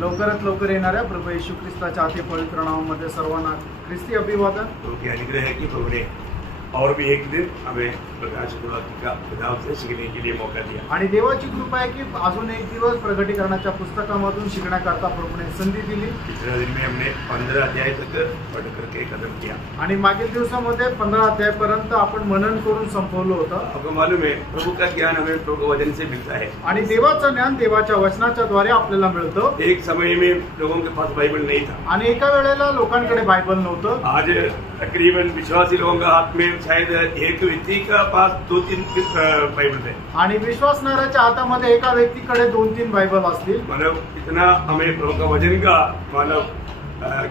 लवकरात लवकर येणाऱ्या प्रभू येशू ख्रिस्ताच्या अति पवित्र नावामध्ये सर्वांना ख्रिस्ती अभिवादन। क्योंकि अनुग्रह है कि प्रभु ने और भी एक दिन हमें प्रकाश का पिताव से सीखने के लिए मौका दिया। आणि देवाची कृपा आहे की अजून एक दिवस प्रकटीकरणाच्या पुस्तकामधून शिकण्याकरता प्रभूने संधी दिली। पिछले दिन में हमने 15 अध्याय तक पढ़ करके खत्म किया आणि मागील दिवसामध्ये 15 अध्यायापर्यंत आपण मनन करून संपवलं होतं। आपको मालूम है प्रभु का ज्ञान हमें प्रभु वचन से मिलता है आणि देवाचं ज्ञान देवाच्या वचनाच्या द्वारे आपल्याला मिळतं। एक समय में लोगों के पास बाइबल नहीं था आणि एका वेळेला लोकांकडे बायबल नव्हतं। आज तकरीबन विश्वासी लोगों का हाथ में शायद एक व्यक्ति का पास 2-3 बाइबल है आणि विश्वासणाऱ्याच्या हातामध्ये एका व्यक्तीकडे 2-3 बायबल असतील। मतलब इतना हमें प्रभु का वचन का मतलब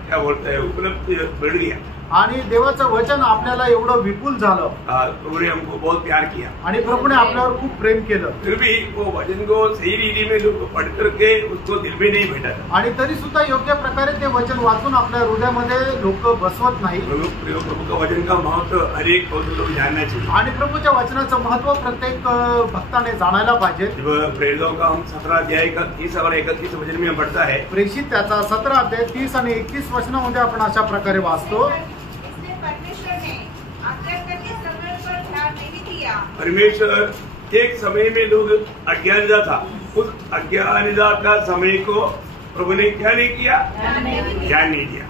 क्या बोलते हैं उपलब्ध बढ़ गया आणि देवाचं वचन आपल्याला एवढं विपुल झालं। प्रभु ने हमको बहुत प्यार किया आणि प्रभूने आपल्यावर खूप प्रेम केलं। फिर भी वो वचन को सही रीति में लोग पढ़ करके उसको दिल में नहीं बैठा था आणि तरी सुद्धा योग्य प्रकारे ते वचन वाचून आपल्या हृदयामध्ये लोक बसवत नाही। प्रभु का वचन का महत्व हर एक लोग जानना चाहिए आणि प्रभूच्या वचनाचं महत्व प्रत्येक भक्ताने जाणायला पाहिजे। प्रेरितों का हम 17 अध्याय का 30 और 31 वचन में पढ़ता है। प्रेषित त्याचा 17 अध्याय 30 आणि 31 वचनामध्ये आपण अशा प्रकारे वाचतो। परमेश्वर एक समय में लोग अज्ञानता था, उस अज्ञानता का समय को प्रभु ने क्या नहीं किया, ध्यान नहीं दिया।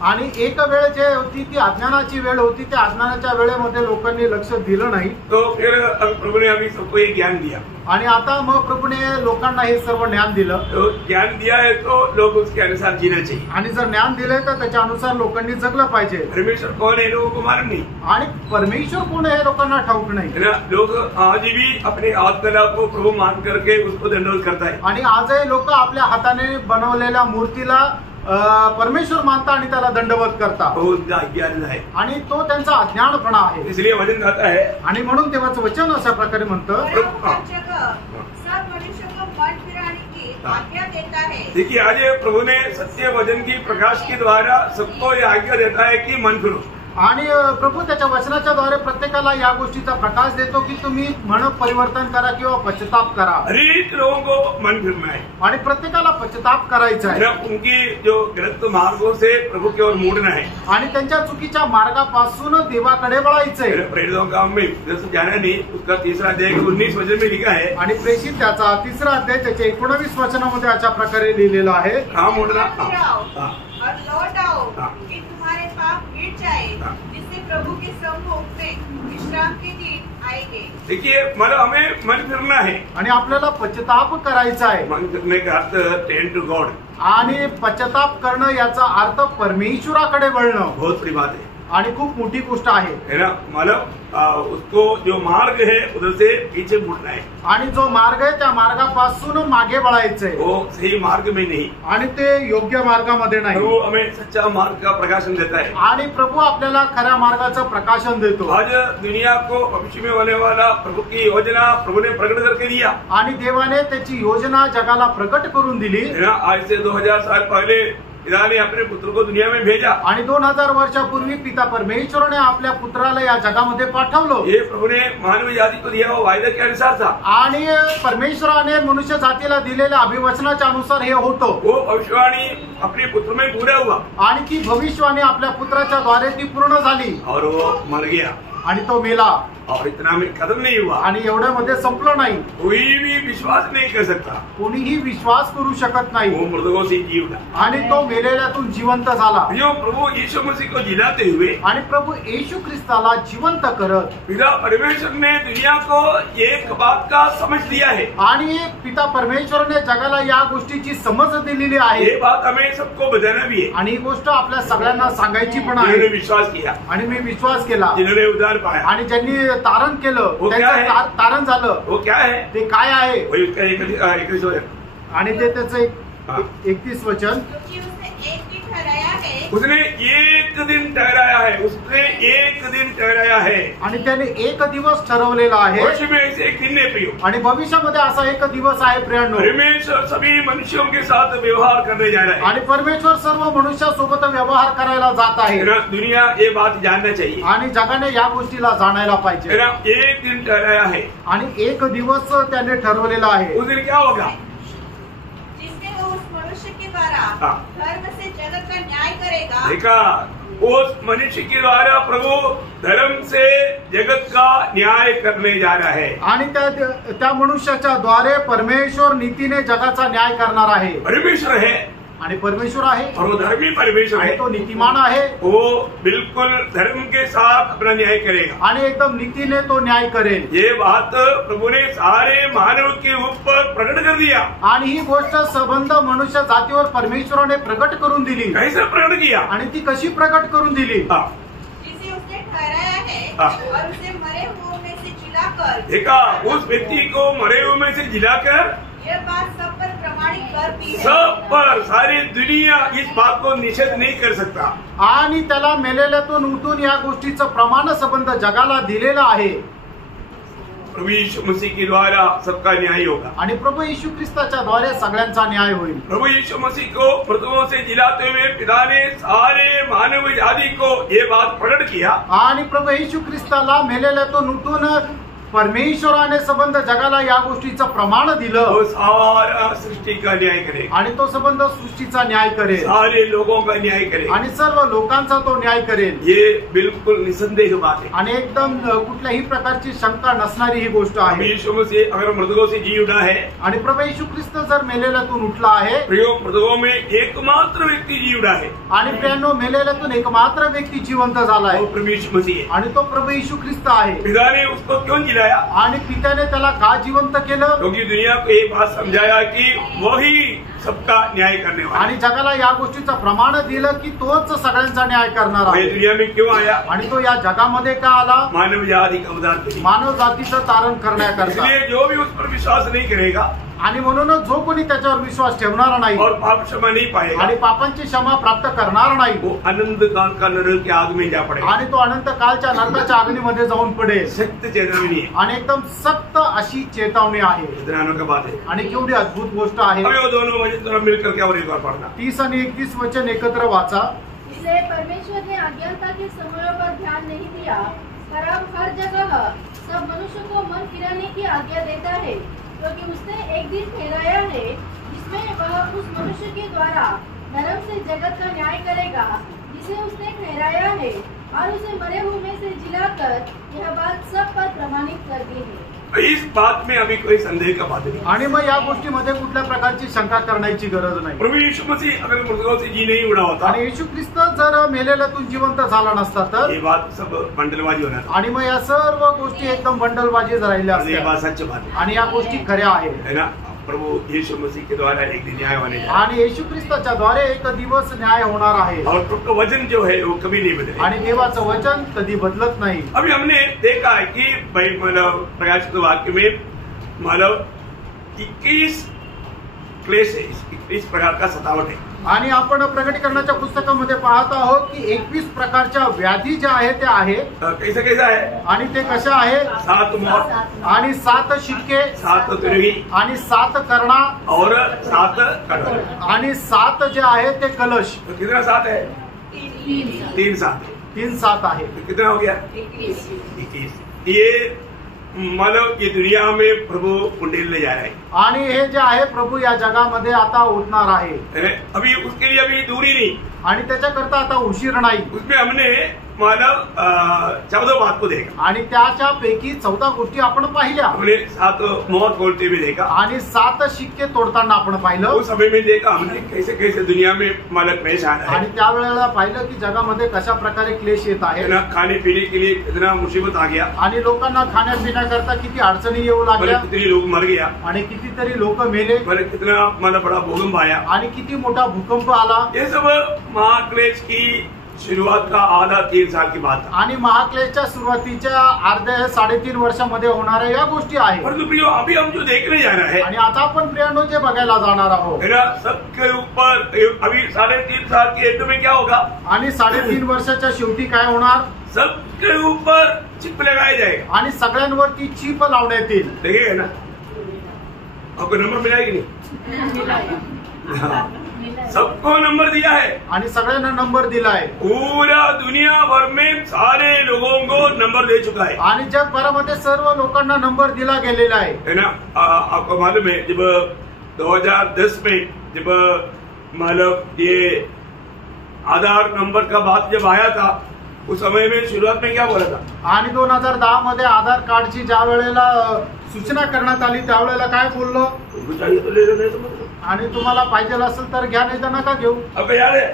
आणि एक वेळ जे होती ती अज्ञानाची वेळ होती, त्या अज्ञानाच्या वेळेमध्ये लोकांनी लक्ष दिलं नाही। तो फिर प्रभु ने अभी सबको एक ज्ञान दिया आणि आता मग प्रभूने लोकांना हे सर्व ज्ञान दिलं। तो ज्ञान दिया है तो लोग उसके अनुसार जीना चाहिए आणि जर ज्ञान दिलंय तर त्याच्या अनुसार लोकांनी जगलं पाहिजे। परमेश्वर कौन है लोगों को मालूम नहीं आणि परमेश्वर कोण हे लोकांना ठाऊक नाही। लोग आज भी अपने आत्मकला को प्रभु मान करके उसको दंडवत करता है आणि आजही लोक आपल्या हाताने बनवलेल्या मूर्तीला परमेश्वर मानता आणि त्याला दंडवत करता। उनका अज्ञान है आणि तो त्यांचा अज्ञानपणा आहे। इसलिए वचन कहता है आणि म्हणून देवाचं वचन अशा प्रकारे म्हणतं देखिए आज प्रभु ने सत्य वचन की प्रकाश के द्वारा सबको ये आज्ञा देता है कि मन फिरो। आणि प्रभू त्याच्या वचनाच्या द्वारे प्रत्येकाला या गोष्टीचा प्रकाश देतो की तुम्ही मन परिवर्तन करा किंवा पश्चाताप करा। हर एक लोगों को मन फिरना है आणि प्रत्येकाला पश्चाताप करायचा आहे। उनकी जो गलत मार्गों से प्रभु की ओर मुड़ना है आणि त्यांच्या चुकीच्या मार्गापासून देवाकडे वळायचंय। प्रेरितों का में जाना नहीं, उसका 3 अध्याय 19 वचन में लिखा है। आणि प्रेषित त्याचा 3 अध्याय त्याच्या 19 वचनामध्ये अशा प्रकारे लिहिलेलं आहे। हा मुड़ना और लौट आओ कि तुम्हारे पाप मिट जाए, जिससे प्रभु के सम्मुख में विश्राम के दिन आएंगे। देखिए मतलब हमें मन फिरना है आणि आपल्याला पश्चाताप करायचा आहे। मन फिरने का अर्थ टर्न टू गॉड आणि पश्चाताप करणं याचा अर्थ परमेश्वराकडे वळणं बहुत बड़ी बात है आणि खूप मोठी गोष्ट आहे ना। मतलब उसको जो मार्ग है उधर से पीछे मुड़ना है आणि जो मार्ग आहे त्या मार्गापासून मागे वळायचंय। वो सही मार्ग में नहीं आणि ते योग्य मार्गामध्ये नाही। वो हमें सच्चा मार्ग का प्रकाशन देता है आणि प्रभू आपल्याला खऱ्या मार्गाचं प्रकाशन देतो। आज दुनिया को भविष्य में होने वाला प्रभु की योजना प्रभु ने प्रकट करके दिया आणि देवाने त्याची योजना जगाला प्रकट करून दिली। आज से 2000 साल पहले पिता ने अपने पुत्र को दुनिया में भेजा आणि 2000 वर्षापूर्वी पिता परमेश्वराने आपल्या पुत्राला या जगामध्ये पाठवलं। ये प्रभु ने मानव जाति को दिया वो वायदे के अनुसार था आणि परमेश्वराने मनुष्य जातीला दिलेल्या अभिवचनाच्या अनुसार हे होतं। वो भविष्यवाणी अपने पुत्र में पूरा हुआ आणि ती भविष्यवाणी आपल्या पुत्राच्या द्वारे ती पूर्ण झाली और वो मर गया आणि तो मेला और इतना में खत्म नहीं हुआ आणि एवढ्यामध्ये संपलं नाही। कोई भी विश्वास नहीं कर सकता, कोणीही विश्वास करू शकत नाही। वो मृतकों से जी उठा आणि तो मेलेल्यातून जिवंत झाला। जो प्रभु यीशु मसीह को जिलाते हुए आणि प्रभू येशू ख्रिस्ताला जिवंत करत पिता परमेश्वर ने दुनिया को एक बात का समझ दिया है आणि पिता परमेश्वराने जगाला या गोष्टीची समज दिलेली आहे। ये बात हमें सबको बताना भी है आणि ही गोष्ट आपल्या सगळ्यांना सांगायची पण आहे। जिन्होंने विश्वास किया आणि मी विश्वास केला, जिन्होंने उद्धार पाया आणि ज्यांनी तारण केलं वो क्या है? त्यांचं तारण झालं। वो क्या है? ते काय आहे? वही उसका 21 वचन आणि ते त्याचं 31 वचन क्योंकि उसने एक दिन ठहराया है उसने एक दिन ठहराया है, उसने एक दिन ठहराया है। आणि त्याने एक दिवस ठरवलेला आहे भविष्य में ऐसे एक दिन नहीं प्रियो। आणि भविष्यामध्ये असा एक दिवस आहे प्रियांनो, परमेश्वर सभी मनुष्यों के साथ व्यवहार करने जा रहा है आणि परमेश्वर सर्व मनुष्यासोबत व्यवहार करायला जात आहे दुनिया ये बात जानना चाहिए आणि जगाने या गोष्टीला जाणायला पाहिजे। एक दिन ठहराया है आणि एक दिवस त्याने ठरवलेला आहे। उस दिन क्या होगा? जिससे वो उस मनुष्य के द्वारा हाँ। धर्म से जगत का न्याय करेगा। देखा, उस मनुष्य के द्वारा प्रभु धर्म से जगत का न्याय करने जा रहा है आणि त्या मनुष्याच्या द्वारे परमेश्वर नीतीने जगाचा न्याय करणार आहे। परमेश्वर है आणि परमेश्वर आहे और वो धर्मी परमेश्वर आणि है, तो नीतिमान आहे, वो बिल्कुल धर्म के साथ अपना न्याय करेगा। आणि एकदम नीतीने तो न्याय करेल। ये बात प्रभु ने सारे मानव के ऊपर प्रकट कर दिया। आणि ही गोष्ट संबंध मनुष्य जातीवर परमेश्वराने प्रकट करून दिली। कैसे प्रकट किया? आणि ती कशी प्रकट करून दिली? जिसे उसने ठहराया है हाँ। और उसे मरे हुओं में से जिलाकर देखा, उस व्यक्ति को मरे हुए में से जिलाकर यह बात सब पर प्रमाणित कर दी है। सब पर सारी दुनिया इस बात को निषेध नहीं कर सकता। आणि त्याला मेलेल्यातून उठून या गोष्टीचं प्रमाण संबंध जगाला दिलेला आहे। प्रभु यीशु मसीह के द्वारा सबका न्याय होगा आणि प्रभू येशू ख्रिस्ताच्या द्वारे सगळ्यांचा न्याय होईल। प्रभु यीशु मसीह को मृतकों से जिलाते हुए पिता ने सारे मानव जाति को ये बात प्रकट किया। आणि प्रभू येशू ख्रिस्ताला मेलेल्यातून उठून परमेश्वराने संबंध जगाला या गोष्टीचं प्रमाण दिलं। वो सारा सृष्टि का न्याय करेगा आणि तो संबंध सृष्टीचा न्याय करेल सारे लोगों का न्याय करेगा। आणि सर्व लोकांचा तो न्याय करेल। ये बिल्कुल निसंदेह बात है। आणि एकदम कुठल्याही प्रकारची शंका नसणारी ही गोष्ट प्रभु आहे। यीशु मसीह अगर मृतकों से जी उठा है, आणि प्रभू येशू ख्रिस्त जर मेलेल्यातून उठला आहे प्रियो मृतकों में एकमात्र व्यक्ति जी उठा है, आणि प्रियांनो मेलेल्यातून एकमात्र व्यक्ती जिवंत झाला आहे वो प्रभु यीशु मसीह है। आणि तो प्रभू येशू ख्रिस्त आहे। पिता ने उसको क्यों जिलाया? आणि पित्याने त्याला का जिवंत केलं? क्योंकि दुनिया को ये बात समझाया कि वही सबका न्याय करने वाला आणि जगाला या गोष्टीचं प्रमाण दिलं की तोच सगळ्यांचा न्याय करणार है। ये आहे। दुनिया में क्यों आया? आणि तो या जगामध्ये का आला? मानव जाति का उद्धार के लिए। मानव जातीचं तारण करण्याकरता। इसलिए जो भी उस पर विश्वास नहीं करेगा आणि म्हणूनच जो कोणी त्याच्यावर विश्वास ठेवणार नाही और पाप क्षमा नहीं पाएगा, आणि पापांची क्षमा प्राप्त करणार नाही, वो अनंत काल का नरक के आग में जा पड़ेगा। आणि तो अनंत कालच्या नरकाच्या अग्नीमध्ये जाऊन पडेल। सख्त चेतावनी है। आणि एकदम सक्त अशी चेतावणी आहे। इतना अनोखा बात है। आणि केवढी अद्भुत गोष्ट आहे। हमें वो दोनों वचन थोड़ा मिलकर के और एक बार पढ़ना। 30 आणि 31 वचन एकत्र वाचा। इसे परमेश्वर ने अज्ञानता के समयों पर ध्यान नहीं दिया, पर अब हर जगह सब मनुष्य को मन फिराने की आज्ञा देता है, क्योंकि उसने एक दिन ठहराया है जिसमें वह उस मनुष्य के द्वारा धर्म से जगत का न्याय करेगा, जिसे उसने ठहराया है, और उसे मरे हुए में से जिलाकर यह बात सब पर प्रमाणित कर दी है। इस बात में अभी कोई संदेह का बात नहीं। आणि मग या गोष्टीमध्ये कुठल्या प्रकारची शंका करण्याची गरज नाही। प्रभु यीशु मसीह अगर मृतकों से जी नहीं उड़ा होता, आणि येशू ख्रिस्त जर मेलेल्यातून जिवंत झाला नसता तर, ये बात सब बंडलबाजी होना था। आणि मग या सर्व गोष्टी एकदम बंडलबाजी राहिल्या और ये असत्या। बात सच बात है, आणि या गोष्टी खऱ्या आहेत। है ना? प्रभु यीशु मसीह के द्वारा एक दिन न्याय होने जा रहा आणि येशू ख्रिस्ताच्या द्वारे एक दिवस न्याय होणार आहे। है और प्रभु का वचन जो है वो कभी नहीं बदले। आणि देवाचं वचन कधी बदलत नाही। अभी हमने देखा है कि भाई मतलब प्रकाशित वाक्य में मतलब 21 क्लेश है, 21 प्रकार का सतावट है। आणि आपण प्रकटीकरणाच्या पुस्तकामध्ये पाहत आहोत की 21 प्रकारच्या व्याधी ज्या आहेत त्या आहेत। कैसा कैसा है? आणि ते कशा आहेत? 7 मौत, आणि 7 शिक्के, 7 तुरही आणि 7 कर्णा, और 7 कटोरे। आणि 7 जे आहेत ते कलश। तो कितना 7 है? 3 7 है। 3 7 आहे। तो कितना हो गया? 21। ये मतलब ये दुनिया में प्रभु उंडेलने जा रहा है। आणि हे जे आहे प्रभू या जगामध्ये आता उठणार आहे। अभी उसके लिए अभी दूरी नहीं, आणि त्याच्याकरता आता उशीर नाही। उसमें हमने मतलब 14 बात को देखा। आणि त्याच्या पैकी 14 गोष्टी आपण पाहिल्या। हमने 7 मौत बोलते हुए देखा, आणि 7 शिक्के तोडताना आपण पाहिलं। उस समय में देखा हमने कैसे कैसे दुनिया में मतलब क्लेश आ रहा आणि है, त्यावेळेला पाहिलं की जगामध्ये कशा प्रकारे क्लेश येत आहे। है ना? खाने पीने के लिए कितना मुसीबत आ गया, आणि लोकांना खाण्यापिण्याकरता किती अडचणी येऊ मतलब लागल्या, कितने लोग मर गया, आणि कितीतरी लोक मेले, मतलब कितना मतलब बड़ा भूकंप आया। आणि किती मोठा भूकंप आला। ये सब महाक्लेश की शुरुआत का आधा 3 साल की बात है। आणि महाक्लेशच्या सुरुवातीच्या अर्ध्या 3.5 वर्षामध्ये होणाऱ्या या गोष्टी आहेत। परंतु प्रियो, अभी हम जो देखने जा रहे हैं, आणि आता आपण प्रियांनो जे बघायला जाणार आहोत, है ना, सबके ऊपर अभी 3.5 साल के एंड में क्या होगा, आणि 3.5 वर्षाच्या शेवटी काय होणार, सबके ऊपर चिप लगाया जाएगा। आणि सगळ्यांवरती चिप लावण्यात येईल। देखिएगा ना, आपको नंबर मिला कि नहीं? हाँ, सबको नंबर दिया है आणि सगळ्यांना नंबर दिलाय। पूरा दुनिया भर में सारे लोगों को नंबर दे चुका है आणि जगभरामध्ये सर्व लोकांना नंबर दिला गेलेला आहे, है ना। आपको मालूम है जब 2010 में जब मतलब ये आधार नंबर का बात जब आया था, उस समय में शुरुआत में क्या बोला था, आणि 2010 मध्ये आधार कार्डची ज्या वेळेला सूचना करण्यात आली त्यावेळेला काय बोललो, तुमको चाहिए तो ले लो, नहीं तो मत लो। आणि तुम्हाला पाहिजे असेल तर घ्या, नाही तर नका घेऊ। आपको याद है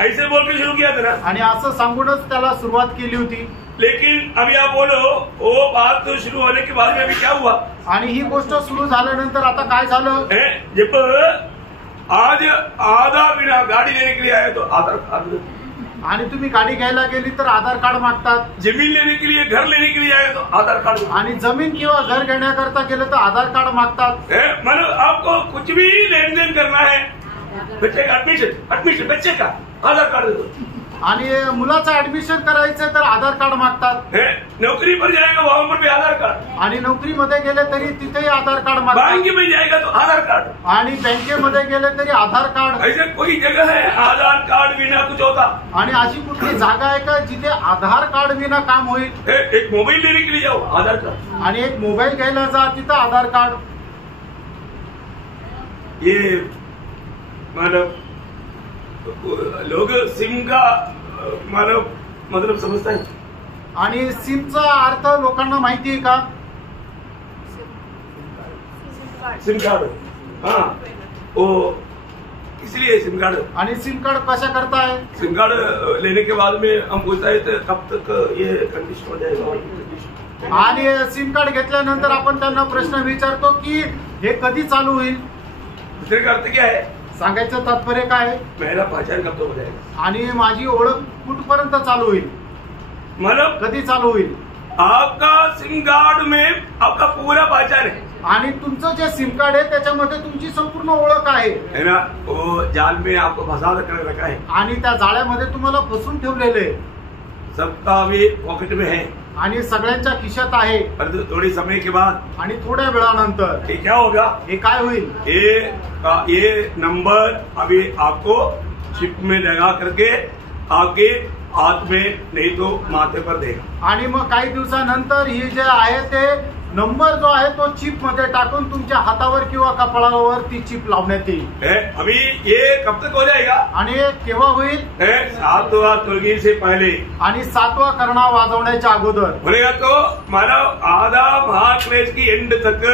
ऐसे बोल के शुरू किया था ना, आणि असं सांगूनच त्याला सुरुवात केली होती। लेकिन अभी आप बोलो वो बात तो शुरू होने के बाद में अभी क्या हुआ, आणि ही गोष्ट सुरू झाल्यानंतर आता काय झालं, जब आज आधार बिना गाड़ी लेने के लिए आए तो आधार कार्ड, आणि तुम्ही गाडी घ्यायला गेली तर आधार कार्ड मागतात, जमीन लेने के लिए घर लेने के लिए आए तो आधार कार्ड, आणि जमीन किंवा घर घेण्याकरता गेलं तर आधार कार्ड मागतात। मतलब आपको कुछ भी लेन देन करना है, बच्चे का एडमिशन बच्चे का आधार कार्ड दे दो, आणि मुलाचं ऍडमिशन करायचं तर आधार कार्ड मागतात, नौकरी पर जाएगा वहां पर भी आधार कार्ड, आणि नोकरीमध्ये गेले तरी तिथेही आधार कार्ड मागतात, बैंक में जाएगा तो आधार कार्ड, आणि बँकेमध्ये गेले तरी आधार कार्ड। ऐसे कोई जगह है आधार कार्ड बिना कुछ होता, आणि अशी कुठली जागा आहे का जिथे आधार कार्ड विना काम होईल, एक मोबाइल लेने के लिए जाओ आधार कार्ड, आणि एक मोबाईल घ्यायला जा तिथं आधार कार्ड। ये मतलब लोग सिम का मतलब समझता है, आणि सिमचा अर्थ लोकांना माहिती आहे का, सिम कार्ड, हाँ वो इसलिए सिम कार्ड, आणि सिम कार्ड कशा करता है, सिम कार्ड लेने के बाद में हम पूछता है तो कब तक ये कंडीशन हो जाएगा, आणि सिम कार्ड घेतल्यानंतर आपण त्यांना प्रश्न विचारतो की हे कधी चालू होईल। दूसरे का अर्थ क्या है, सांगायचं तात्पर्य काय आहे, मेरा पहचान कब तक हो जाएगा, आणि माझी ओळख कुठपर्यंत चालू होईल, मतलब कधी चालू होईल। आपका सिम कार्ड में आपका पूरा पहचान है, आणि तुमचं जे सिम कार्ड आहे त्याच्यामध्ये तुमची संपूर्ण ओळख आहे, है ना। वो जाल में आपको फंसा कर रखा है, आणि त्या जाळ्यामध्ये तुम्हाला फसून ठेवलेले, सबका भी पॉकेट में है, आणि सगळ्यांच्या खिशात आहे। परंतु थोड़ी समय के बाद आणि थोड्या वेळानंतर ये क्या होगा, हे काय होईल, ये नंबर अभी आपको चिप में लगा करके आपके हाथ में नहीं तो माथे पर देगा, आणि मग काही दिवसानंतर ही जे आहे ते नंबर जो आहे तो चिप मध्ये टाकून तुमच्या हातावर किंवा कपाळावर ती चिप लावण्यात येईल। अभी ये कब तक हो जाएगा, आणि हे केव्हा होईल, 7वां तुर्गी से पहले, आणि 7वा कर्णा वाजवण्याच्या अगोदर बोलेगा तो मतलब आधा महाक्लेश की एंड तक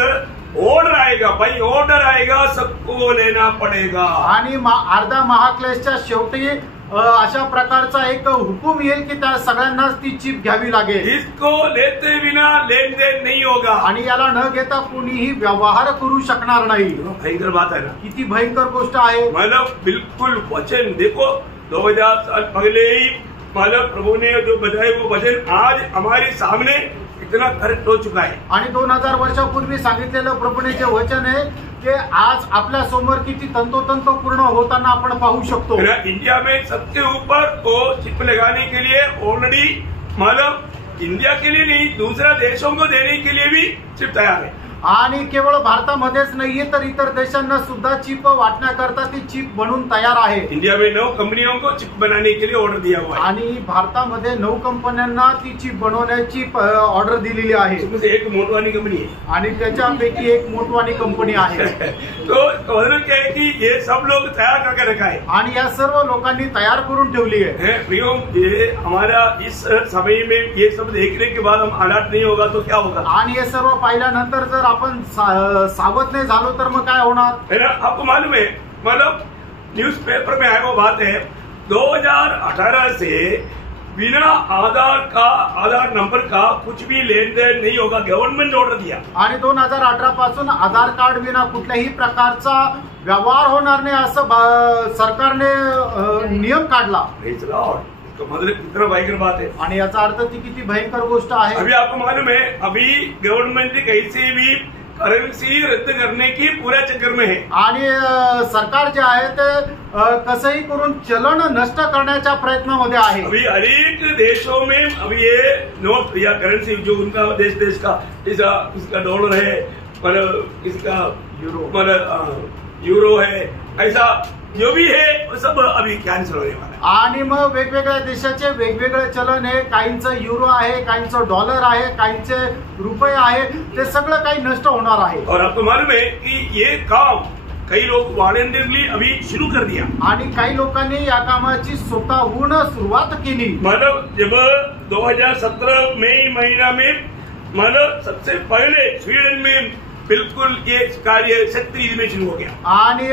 ऑर्डर आएगा, भाई ऑर्डर आएगा, सबको लेना पड़ेगा, आणि अर्धा महाक्लेशच्या शेवटी अशा प्रकारचा एक हुकूम येईल की त्या सगळ्यांनाच ती चिप घ्यावी लागेल, इसको लेते बिना लेन देन नहीं होगा, आणि याला न घेता कोणीही व्यवहार करू शकणार नाही। भयंकर बात है ना, किती भयंकर गोष्ट आहे, मतलब बिल्कुल वचन देखो 2000 साल पहले ही मतलब प्रभु ने जो बताए वो वचन आज हमारे सामने इतना करेक्ट हो चुका है, आणि 2000 वर्षापूर्वी सांगितलेलं प्रभूने जे वचन आहे ते आज आपल्या समोर किती तंतोतंत पूर्ण होताना आपण पाहू शकतो। इंडिया में सबसे ऊपर वो चिप लगाने के लिए ऑलरेडी मतलब इंडिया के लिए नहीं दूसरा देशों को देने के लिए भी चिप तैयार है, आणि केवळ भारतामध्येच नाहीये तर इतर देशांना सुद्धा चिप वाटण्याकरता ती चिप बनून तयार आहे। इंडिया में 9 कंपनियों को चिप बनाने के लिए ऑर्डर दिया हुआ है, आणि भारतामध्ये 9 कंपन्यांना ती चिप बनवण्याची ऑर्डर दिलेली आहे, उसमें से एक मोटवानी कंपनी है, आणि त्याच्यापैकी एक मोठवानी कंपनी आहे। तो मतलब क्या है कि ये सब लोग तैयार करके रखा है, आणि या सर्व लोकांनी तयार करून ठेवली आहे। प्रियो ये हमारा इस समय में ये सब देखने के बाद हम अलर्ट नहीं होगा तो क्या होगा, आणि हे सर्व पाहिल्यानंतर जर आपण सावध नाही झालो तर मग काय होणार, है ना। आपको मालूम है मतलब न्यूज़पेपर में आया वो बात है 2018 से बिना आधार नंबर का कुछ भी लेन देन नहीं होगा, गवर्नमेंट ने ऑर्डर दिया, आणि 2018 पासून आधार कार्ड विना कुठल्याही प्रकारचा व्यवहार होणार नाही असं सरकारने नियम काढला। तो मतलब कितना भयंकर बात है। आणि याचा अर्थ ती किती भयंकर गोष्ट आहे। अभी आपको मालूम है, अभी गवर्नमेंट कैसे भी करन्सी रद्द करने की पूरा चक्कर में है। आणि सरकार जे आहे ते कसंही करून चलन नष्ट करण्याच्या प्रयत्नामध्ये आहे। अभी अनेक देशों में अभी ये नोट या करेंसी जो उनका देश का इसका डॉलर है, मतलब इसका यूरो है, ऐसा जो भी है वो सब अभी कॅन्सल होने वाला है। आणि मग वेगवेगळ्या देशाचे वेगवेगळे चलन आहे, काहींचं युरो आहे, काहींचं डॉलर आहे, काहींचे रुपये आहे, ते सगळं काही नष्ट होणार आहे। और आपको मालूम है कि ये काम कई लोग वॉलंटियरली अभी शुरू कर दिया आणि काही लोकांनी या कामाची स्वतःहून सुरुवात केली। मतलब जब 2017 मई महीना में मतलब सबसे पहले स्वीडन में बिल्कुल ये कार्य सक्रिय में शुरू हो गया। आणि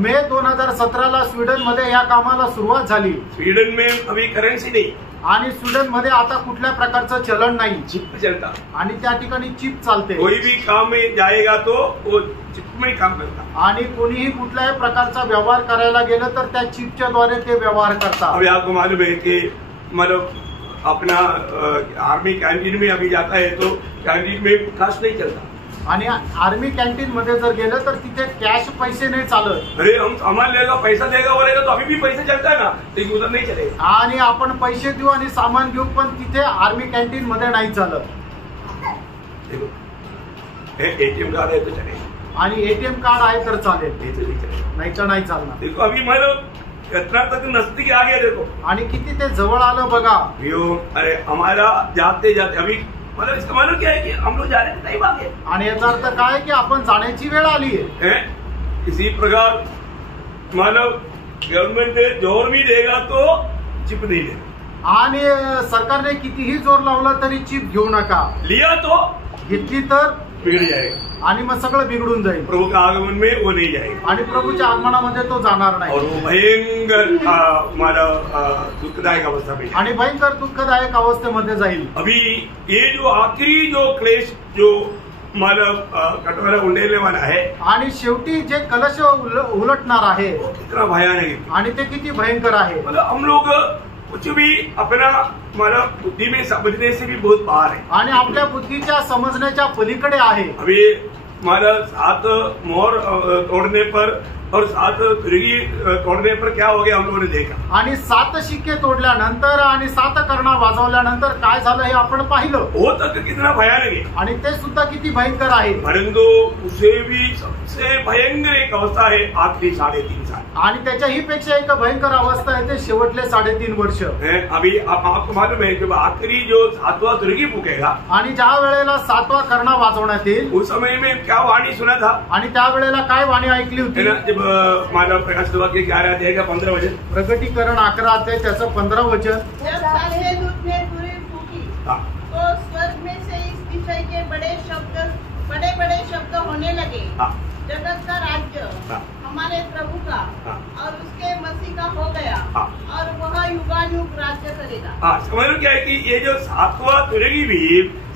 मे 2017 स्वीडन मध्ये या कामाला सुरुवात झाली। स्वीडन में अभी करेंसी नहीं आणि स्वीडन मध्ये आता कुठल्या प्रकारचं चलन नाही, चिप चलता आणि त्या ठिकाणी चिप चालते। कोई भी काम में जाएगा तो वो चिप में काम करता। आणि कोणीही कुठल्याही प्रकारचा व्यवहार करायला गेलं तर त्या चिपच्या द्वारे ते व्यवहार करतात। अभी आपको मालूम है कि मतलब अपना आर्मी कैंटीन में अभी जाता है तो कैंटीन में कैश नहीं चलता। आणि आर्मी कॅन्टीन मध्ये जर गेलं तर तिथे कॅश पैसे नाही चालत। अरे हम सामान लेगा पैसा देगा बोलेगा तो अभी भी पैसे चलता है ना, लेकिन उधर नहीं चलेगा। आणि आपण पैसे देऊ आणि सामान घेऊ, पण तिथे आर्मी कॅन्टीन मध्ये नाही चालत। देखो एटीएम कार्ड है तो चलेगा, आणि एटीएम कार्ड आहे तर चालेल, नहीं तो नहीं चलेगा। नाही तर नाही चालणार। देखो अभी मतलब कितना तक नजदीक आ गया देखो, आणि किती ते जवळ आलं बघा। अरे हमारा जाते जाते अभी मतलब इसका मतलब क्या है कि हम लोग जा रहे थे टाइम आ गया। आणि याचा अर्थ काय की आपण जाण्याची वेळ आली आहे। इसी प्रकार मतलब गवर्नमेंट जोर भी देगा तो चिप नहीं लेगा, आणि सरकारने कितीही जोर लावला तरी चिप घेऊ नका। लिया तो घेतली तर बिगड़ जाएगा, आणि मग सगळं बिघडून जाईल। प्रभु के आगमन में वो नहीं जाएगा आणि प्रभूच्या आगमनामध्ये तो जाणार और नाही। वो भयंकर दुखदायक अवस्था में। आणि भयंकर दुःखदायक अवस्थेमध्ये जाईल। अभी ये जो आखिरी जो क्लेश जो मतलब कटोरा उंडेलने वाला है, आणि शेवटी जे कलश उलटणार आहे वो कितना भयानक है। आणि ते किती भयंकर आहे। मतलब हम लोग कुछ भी अपना मतलब बुद्धि में समझने से भी बहुत बाहर है। आणि आपल्या बुद्धीच्या समजण्याच्या पलीकडे आहे। अभी मतलब 7 मोहर तोड़ने पर और 7 तुरगी तोड़ने पर क्या हो गया हम लोगों ने देखा। आणि 7 शिक्के तोडल्यानंतर आणि 7 कर्णा वाजवल्यानंतर काय झालं हे आपण पाहिलं। वो तक कितना भयानक है, आणि ते सुद्धा किती भयंकर आहे। परंतु उसे भी सबसे भयंकर एक अवस्था है आखिरी 3.5 साल। आणि त्याच्याही पेक्षा एक भयंकर अवस्था आहे ते शेवटले 3.5 वर्ष। अभी आपको मालूम है जब आखिरी जो 7वां तुरगी फूकेगा, आणि ज्या वेळेला 7वा कर्णा वाजवण्यात येईल, उस समय में क्या वाणी सुना था, आणि त्या वेळेला काय वाणी ऐकली होती। जब मानव प्रकाश के 11 अध्याय का 15 वचन, प्रकटीकरण 11 अध्याय त्याचं 15 वचन। जब सातवें दूत ने तुरही फूकी तो स्वर्ग में से इस विषय के बड़े बड़े शब्द होने लगे। जगत का राज्य हमारे प्रभु का और उसके मसीह का हो गया और वह युगानुयुग राज्य करेगा। समझ लो क्या है कि ये जो 7वां तुरगी भी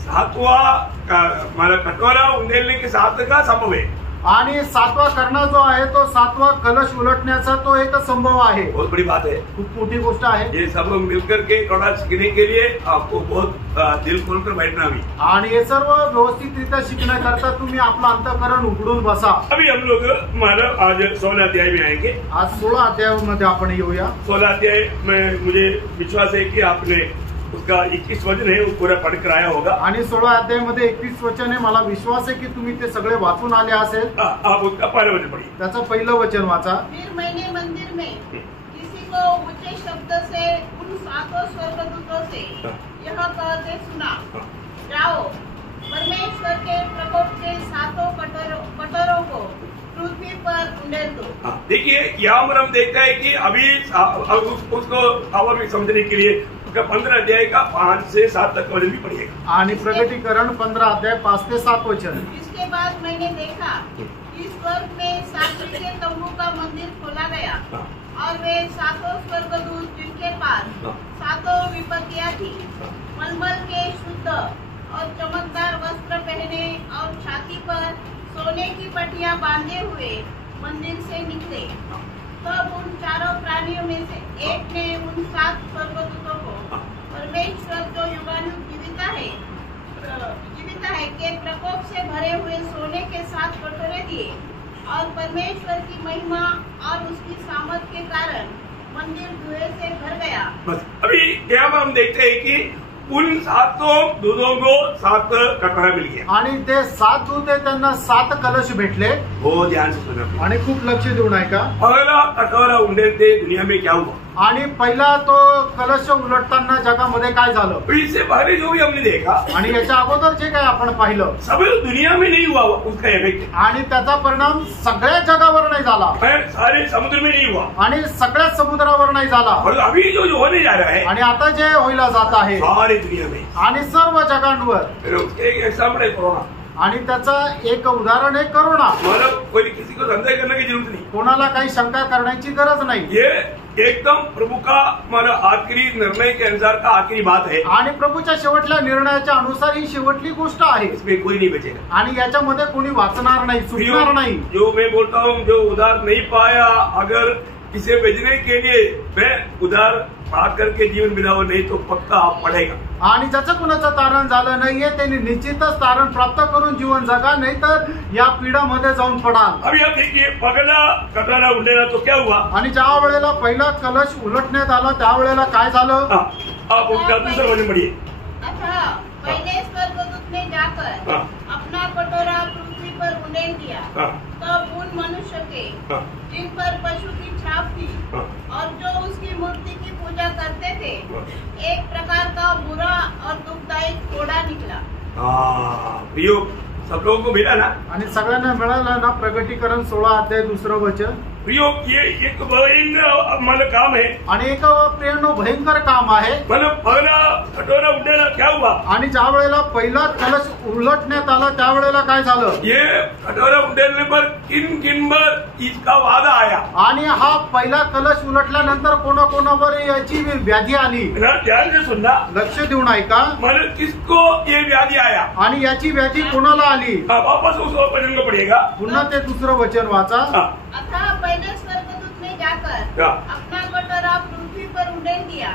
7वां मतलब कटोरा उंडेलने के साथ का संभव है। आणि 7वा कर्णा जो आहे तो 7वा कलश उलटण्याचा तो एक संभव आहे। बहुत बड़ी बात है, खूप मोठी गोष्ट आहे। ये सब लोग मिलकर के थोड़ा सीखने के लिए आपको बहुत दिल खोलकर बैठना भी। आणि हे सर्व व्यवस्थितरित्या शिकण्याकरता तुम्ही आपलं अंतःकरण उघडून बसा। अभी हम लोग मतलब आज 16 अध्याय में आएंगे। आज 16 अध्यायामध्ये आपण येऊया। 16 अध्याय में मुझे विश्वास है कि आपने उसका 21 वचन है वो पूरा पढ़ कर आया होगा। आणि 16 अध्यायामध्ये 21 वचन आहे। मला विश्वास आहे की तुम्ही ते सगळे वाचून आले असेल। आप उसका पहला वचन पढ़िए। त्याचं पहिलं वचन वाचा। फिर मैंने मंदिर में किसी को ऊंचे शब्द से उन 7 स्वर्गदूतों से यह कहते सुना, जाओ परमेश्वर के प्रकोप के 7 कटोरों को पृथ्वी पर उंडेल दो। देखिए यहाँ पर हम देखते हैं कि अभी उसको और भी समझने के लिए उसका 15 अध्याय का 5 से 7 तक वचन भी पढ़िएगा। आणि प्रकटीकरण 15 अध्याय 5 ते 7 वचन। इसके बाद मैंने देखा कि स्वर्ग में साक्षी के तंबू का मंदिर खोला गया और वे 7 स्वर्गदूत जिनके पास 7 विपत्तियां थी, मलमल के शुद्ध और चमकदार वस्त्र पहने और छाती पर सोने की पट्टियां बांधे हुए मंदिर से निकले। तब उन चारों प्राणियों में से एक ने उन 7 स्वर्गदूतों को परमेश्वर जो युगानुयुग जीवित है के प्रकोप से भरे हुए सोने के 7 कटोरे दिए और परमेश्वर की महिमा और उसकी सामर्थ के कारण मंदिर धुएं से भर गया। बस अभी यहाँ हम देखते हैं कि उन 7 दूधों को 7 कटोरा मिल गया आणि ते 7 दूध आहे त्यांना 7 कलश भेटले। हो ध्यान से सुना आणि खूप लक्ष देऊन ऐका। पहला कटोरा उंडेल ते दुनिया में क्या हुआ आणि पहिला तो कलश उलटताना जगामध्ये काय झालं। इससे पहले जो भी हमने देखा आणि याच्या अगोदर जे काय आपण पाहिलं सब दुनिया में नहीं हुआ उसका इफेक्ट आणि त्याचा परिणाम सगळ्या जगावर नाही झाला सारे समुद्र में नहीं हुआ आणि सगळ्या समुद्रावर नाही झाला और अभी जो होने जा रहा है आणि आता जे होईला जात आहे सारे दुनिया में आणि सर्व जगांवर उसके एक एग्जाम्पल है कोरोना आणि त्याचा एक उदाहरण आहे कोरोना। मतलब कोई किसी को संदेह करने की जरूरत नहीं कोणाला काही शंका करण्याची गरज नाही। ये एकदम प्रभु का मतलब आखिरी निर्णय के अनुसार का आखिरी बात है आणि प्रभूच्या शेवटल्या निर्णयाच्या अनुसार ही शेवटली गोष्ट आहे। इसमें कोई नहीं बचेगा आणि याच्यामध्ये कोणी वाचणार नाही सुटणार नहीं। जो मैं बोलता हूँ जो उधार नहीं पाया अगर इसे भेजने के लिए मैं उधार बात करके जीवन बिताओ नहीं तो पक्का आप पढ़ेगा आणि ज्याचं कुणाचं तारण झालं नाहीये त्यांनी निश्चितच तारण प्राप्त करून जीवन जगा नाही तर या पिढामध्ये जाऊन पडाल। अभी आप देखिए पगला कटोरा उंडेला तो क्या हुआ आणि ज्या वेळेला पहिला कलश उलटण्यात आला त्यावेळेला काय झालं आप उनका दूसरा वचन पढ़िए। अच्छा पहले स्वर्गदूत ने जाकर अपना कटोरा पृथ्वी पर उंडेल दिया तब उन मनुष्य के जिन पर पशु की छाप थी और जो उसकी मूर्ति की पूजा करते थे एक प्रकार का बुरा और दुखदायी कोड़ा निकला। प्रियो सब लोगों को मिला ना आणि सगळ्यांना मिळाला ना प्रगटीकरण 16 अध्याय 2 वचन। प्रियो ये एक भयंकर मतलब काम है आणि एक प्रियांनो भयंकर काम आहे। मतलब पहला कटोरा उंडेला क्या हुआ आणि ज्या वेळेला पहिला कलश उलटण्यात आला त्यावेळेला काय झालं ये कटोरा उंडेलने पर किन इसका वादा आया आणि हा पहिला कलश उलटल्यानंतर कोणाकोणावर याची व्याधी आली। ध्यान से सुनना लक्ष देऊन ऐका मतलब किसको ये व्याधि आया आणि याची व्याधी कोणाला आली। वापस उस वचन को पढ़िएगा पुन्हा ते दुसरं वचन वाचा। अतः पहले स्वर्गदूत ने जाकर अपना कटोरा पृथ्वी पर उंडेल दिया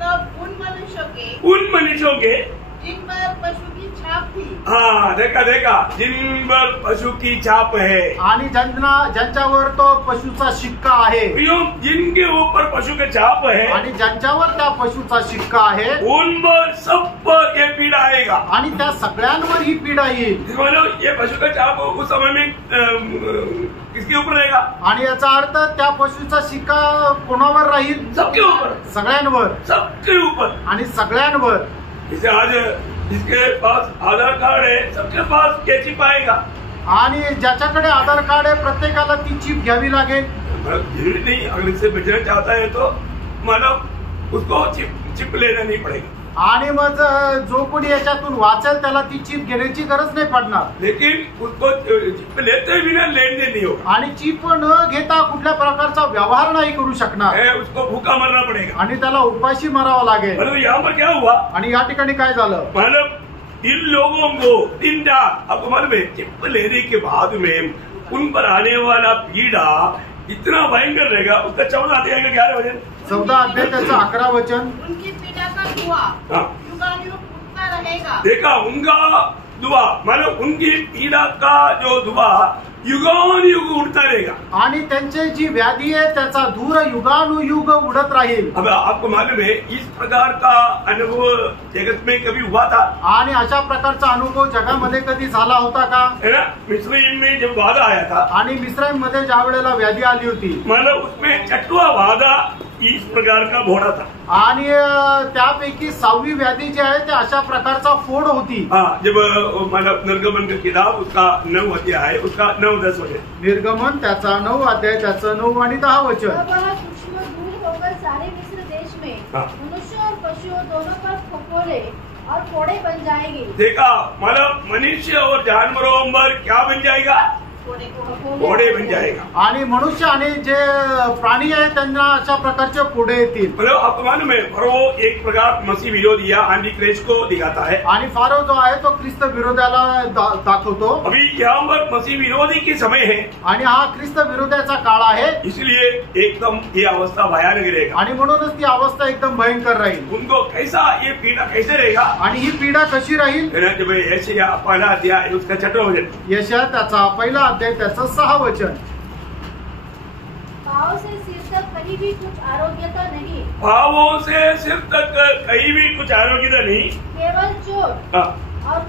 तब उन मनुष्यों के जिन पर पशु की छाप थी। हाँ देखा जिन पर पशु की छाप है आणि ज्यांच्यावर तो पशुचा शिक्का आहे जिनके ऊपर पशु के छाप है आणि ज्यांच्यावर त्या पशुचा शिक्का आहे उन पर सब पर ये पीड़ा आएगा आणि त्या सगळ्यांवर ही पीडा येईल। मतलब ये पशु का छाप उस समय में किसके ऊपर रहेगा आणि याचा अर्थ त्या पशुचा शिक्का कोणावर राहील सबके ऊपर सगळ्यांवर सबके ऊपर आणि सगळ्यांवर। जैसे आज जिसके पास आधार कार्ड है सबके पास ये चिप आएगा आणि ज्याच्याकडे आधार कार्ड आहे प्रत्येकाला ती चिप घ्यावी लागेल। जरूरी नहीं अगर इससे बचना चाहता है तो मतलब उसको चिप लेना नहीं पड़ेगा आणि मग जो कोणी याच्यातून वाचेल त्याला ती चिप घेण्याची गरज नाही पडणार लेकिन उसको चिप लेते बिना लेन देन नहीं होगा आणि चिप न घेता कुठल्या प्रकारचा व्यवहार नाही करू शकणार उसको भूखा मरना पड़ेगा आणि त्याला उपाशी मरावं लागेल। मतलब यहाँ पर क्या हुआ आणि या ठिकाणी काय झालं मतलब इन लोगों को दिन रात आपको मालूम है चिप लेने के बाद में उन पर आने वाला पीड़ा इतना भयंकर रहेगा उसका 14 अध्याय का 11 वचन 14 अध्याय त्याचं 11 वचन। उनकी पीड़ा का धुआं युगानुयुग उठता रहेगा। देखा उनका दुआ मतलब उनकी पीड़ा का जो दुआ युगानुयुग उड़ता रहेगा आणि त्यांची जी व्याधी आहे त्याचा धूर युगानुयुग उडत राहील। अब आपको मालूम है इस प्रकार का अनुभव जगत में कभी हुआ था आणि अशा प्रकारचा अनुभव जगामध्ये कधी झाला होता का है ना। मिस्रईम में जब वादा आया था आणि मिस्राईम मध्ये ज्या वेळेला व्याधी आली होती मतलब उसमें 6वां वादा इस प्रकार का घोड़ा था आणि त्यापैकी 6वी व्याधी जी आहे ते अशा प्रकारचा फोड होती। जब मतलब निर्गमन की किताब उसका 9 अध्याय है उसका 9-10 वचन निर्गमन त्याचा 9 अध्याय त्याचं 9 आणि 10 वचन। सूक्ष्म दूर होकर सारे मिस्र देश में मनुष्य और पशुओं दोनों पर फफोले और फोड़े बन जाएंगे। देखा मतलब मनुष्य और जानवरों पर क्या बन जाएगा घोड़े बन जाएगा। आणि मनुष्य आणि जे प्राणी आहे त्यांना अशा प्रकारचे पुढे येतील। मतलब आपको मालूम है फरो एक प्रकार मसीह विरोधी या एंटी क्राइस्ट को दिखाता है। आणि फारो जो आहे तो ख्रिस्त विरोधाला दाखवतो। अभी यहाँ पर मसीह विरोधी की समय है आणि हा ख्रिस्त विरोधाचा काळ आहे, इसलिए एकदम ये अवस्था भयानक रहेगा। आणि म्हणूनच ती अवस्था एकदम भयंकर राहील। उनको कैसा ये पीड़ा कैसे रहेगा आणि ही पीडा कशी राहील? जब ऐसे पहला अध्याय उसका 6वां वचन, यशया त्याचा पहिला अध्याय त्याचं 6 वचन। पाँव से सिर तक कहीं भी कुछ आरोग्यता नहीं, पाँवों से सिर तक कहीं भी कुछ आरोग्यता नहीं, केवल चोट हाँ, और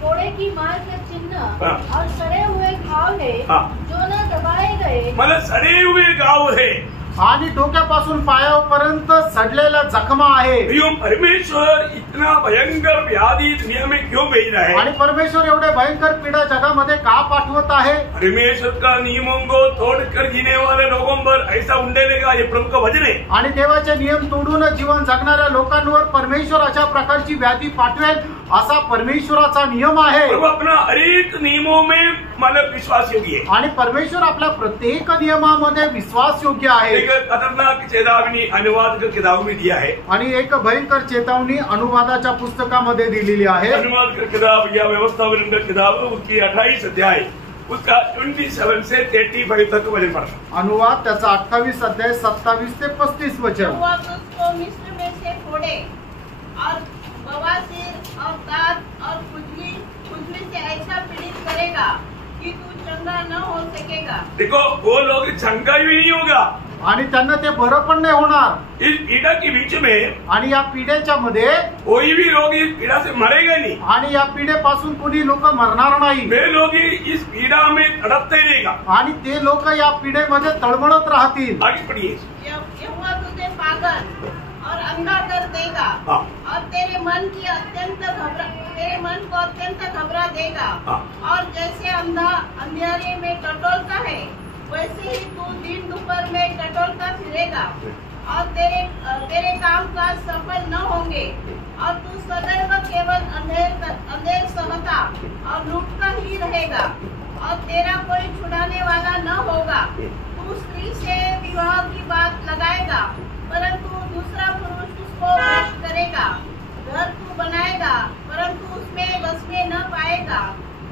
कोड़े की मार के चिन्ह हाँ। और सड़े हुए घाव है हाँ। जो न दबाए गए मतलब सड़े हुए गाँव है। आणि डोक्यापासून पायापर्यंत सडलेला जखमा आहे। क्यों परमेश्वर इतना भयंकर व्याधि दुनिया में क्यों भेज रहा है? आणि परमेश्वर एवढे भयंकर पीडा जगामध्ये का पाठवत आहे? परमेश्वर का नियमों को तोड़कर जीने वाले लोगों पर ऐसा उंडेले का ये प्रभु का वचन है। आणि देवाचे नियम तोडून जीवन जगणाऱ्या लोकांवर परमेश्वर अशा प्रकारची व्याधी पाठवेल असा परमेश्वराचा नियम आहे। प्रभु अपना हरेक नियमों में मतलब विश्वास योग्य है। आणि परमेश्वर आपल्या प्रत्येक नियमामध्ये विश्वास योग्य आहे। एक खतरनाक चेतावनी अनुवाद का किताब में दिया है। आणि एक भयंकर चेतावनी अनुवादाच्या पुस्तकामध्ये दिलेली आहे। अनुवाद का किताब या व्यवस्थापन का किताब उसकी 28 अध्याय उसका 27 से 35 तक वचन पढ़ा। अनुवाद त्याचा 28 अध्याय 27 ते 35 वचन। उसको मिस्र में से फोड़े और बवासीर और दाद और खुजली से ऐसा पीड़ित करेगा कि तू चंगा न हो सकेगा। देखो वो लोग चंगा भी नहीं होगा, आणि त्यांना ते बरं पण नाही होणार। इस पीड़ा के बीच में आणि या पीडेच्या मध्ये कोई भी लोग इस पीड़ा से मरेगा नहीं। आणि या पीडेपासून कोणी लोक मरणार नाही। वे लोग इस पीड़ा में तड़पते रहेगा। आणि ते लोक या पीडेमध्ये तळमळत राहतील। आगे पढ़िए। यहोवा तुझे पागल और अंधा कर देगा हाँ। और तेरे मन को अत्यंत घबरा देगा। हाँ। और जैसे अंधा अंधेरे में टटोलता है वैसे ही तू दिन दोपहर में टटोलता फिरेगा और तेरे काम काज सफल न होंगे और तू सदैव केवल अंधेर सहता और लूटता ही रहेगा और तेरा कोई छुड़ाने वाला न होगा। तू स्त्री से विवाह की बात लगाएगा परंतु दूसरा पुरुष उसको वश करेगा। घर तू बनाएगा परंतु उसमें वसने न पाएगा।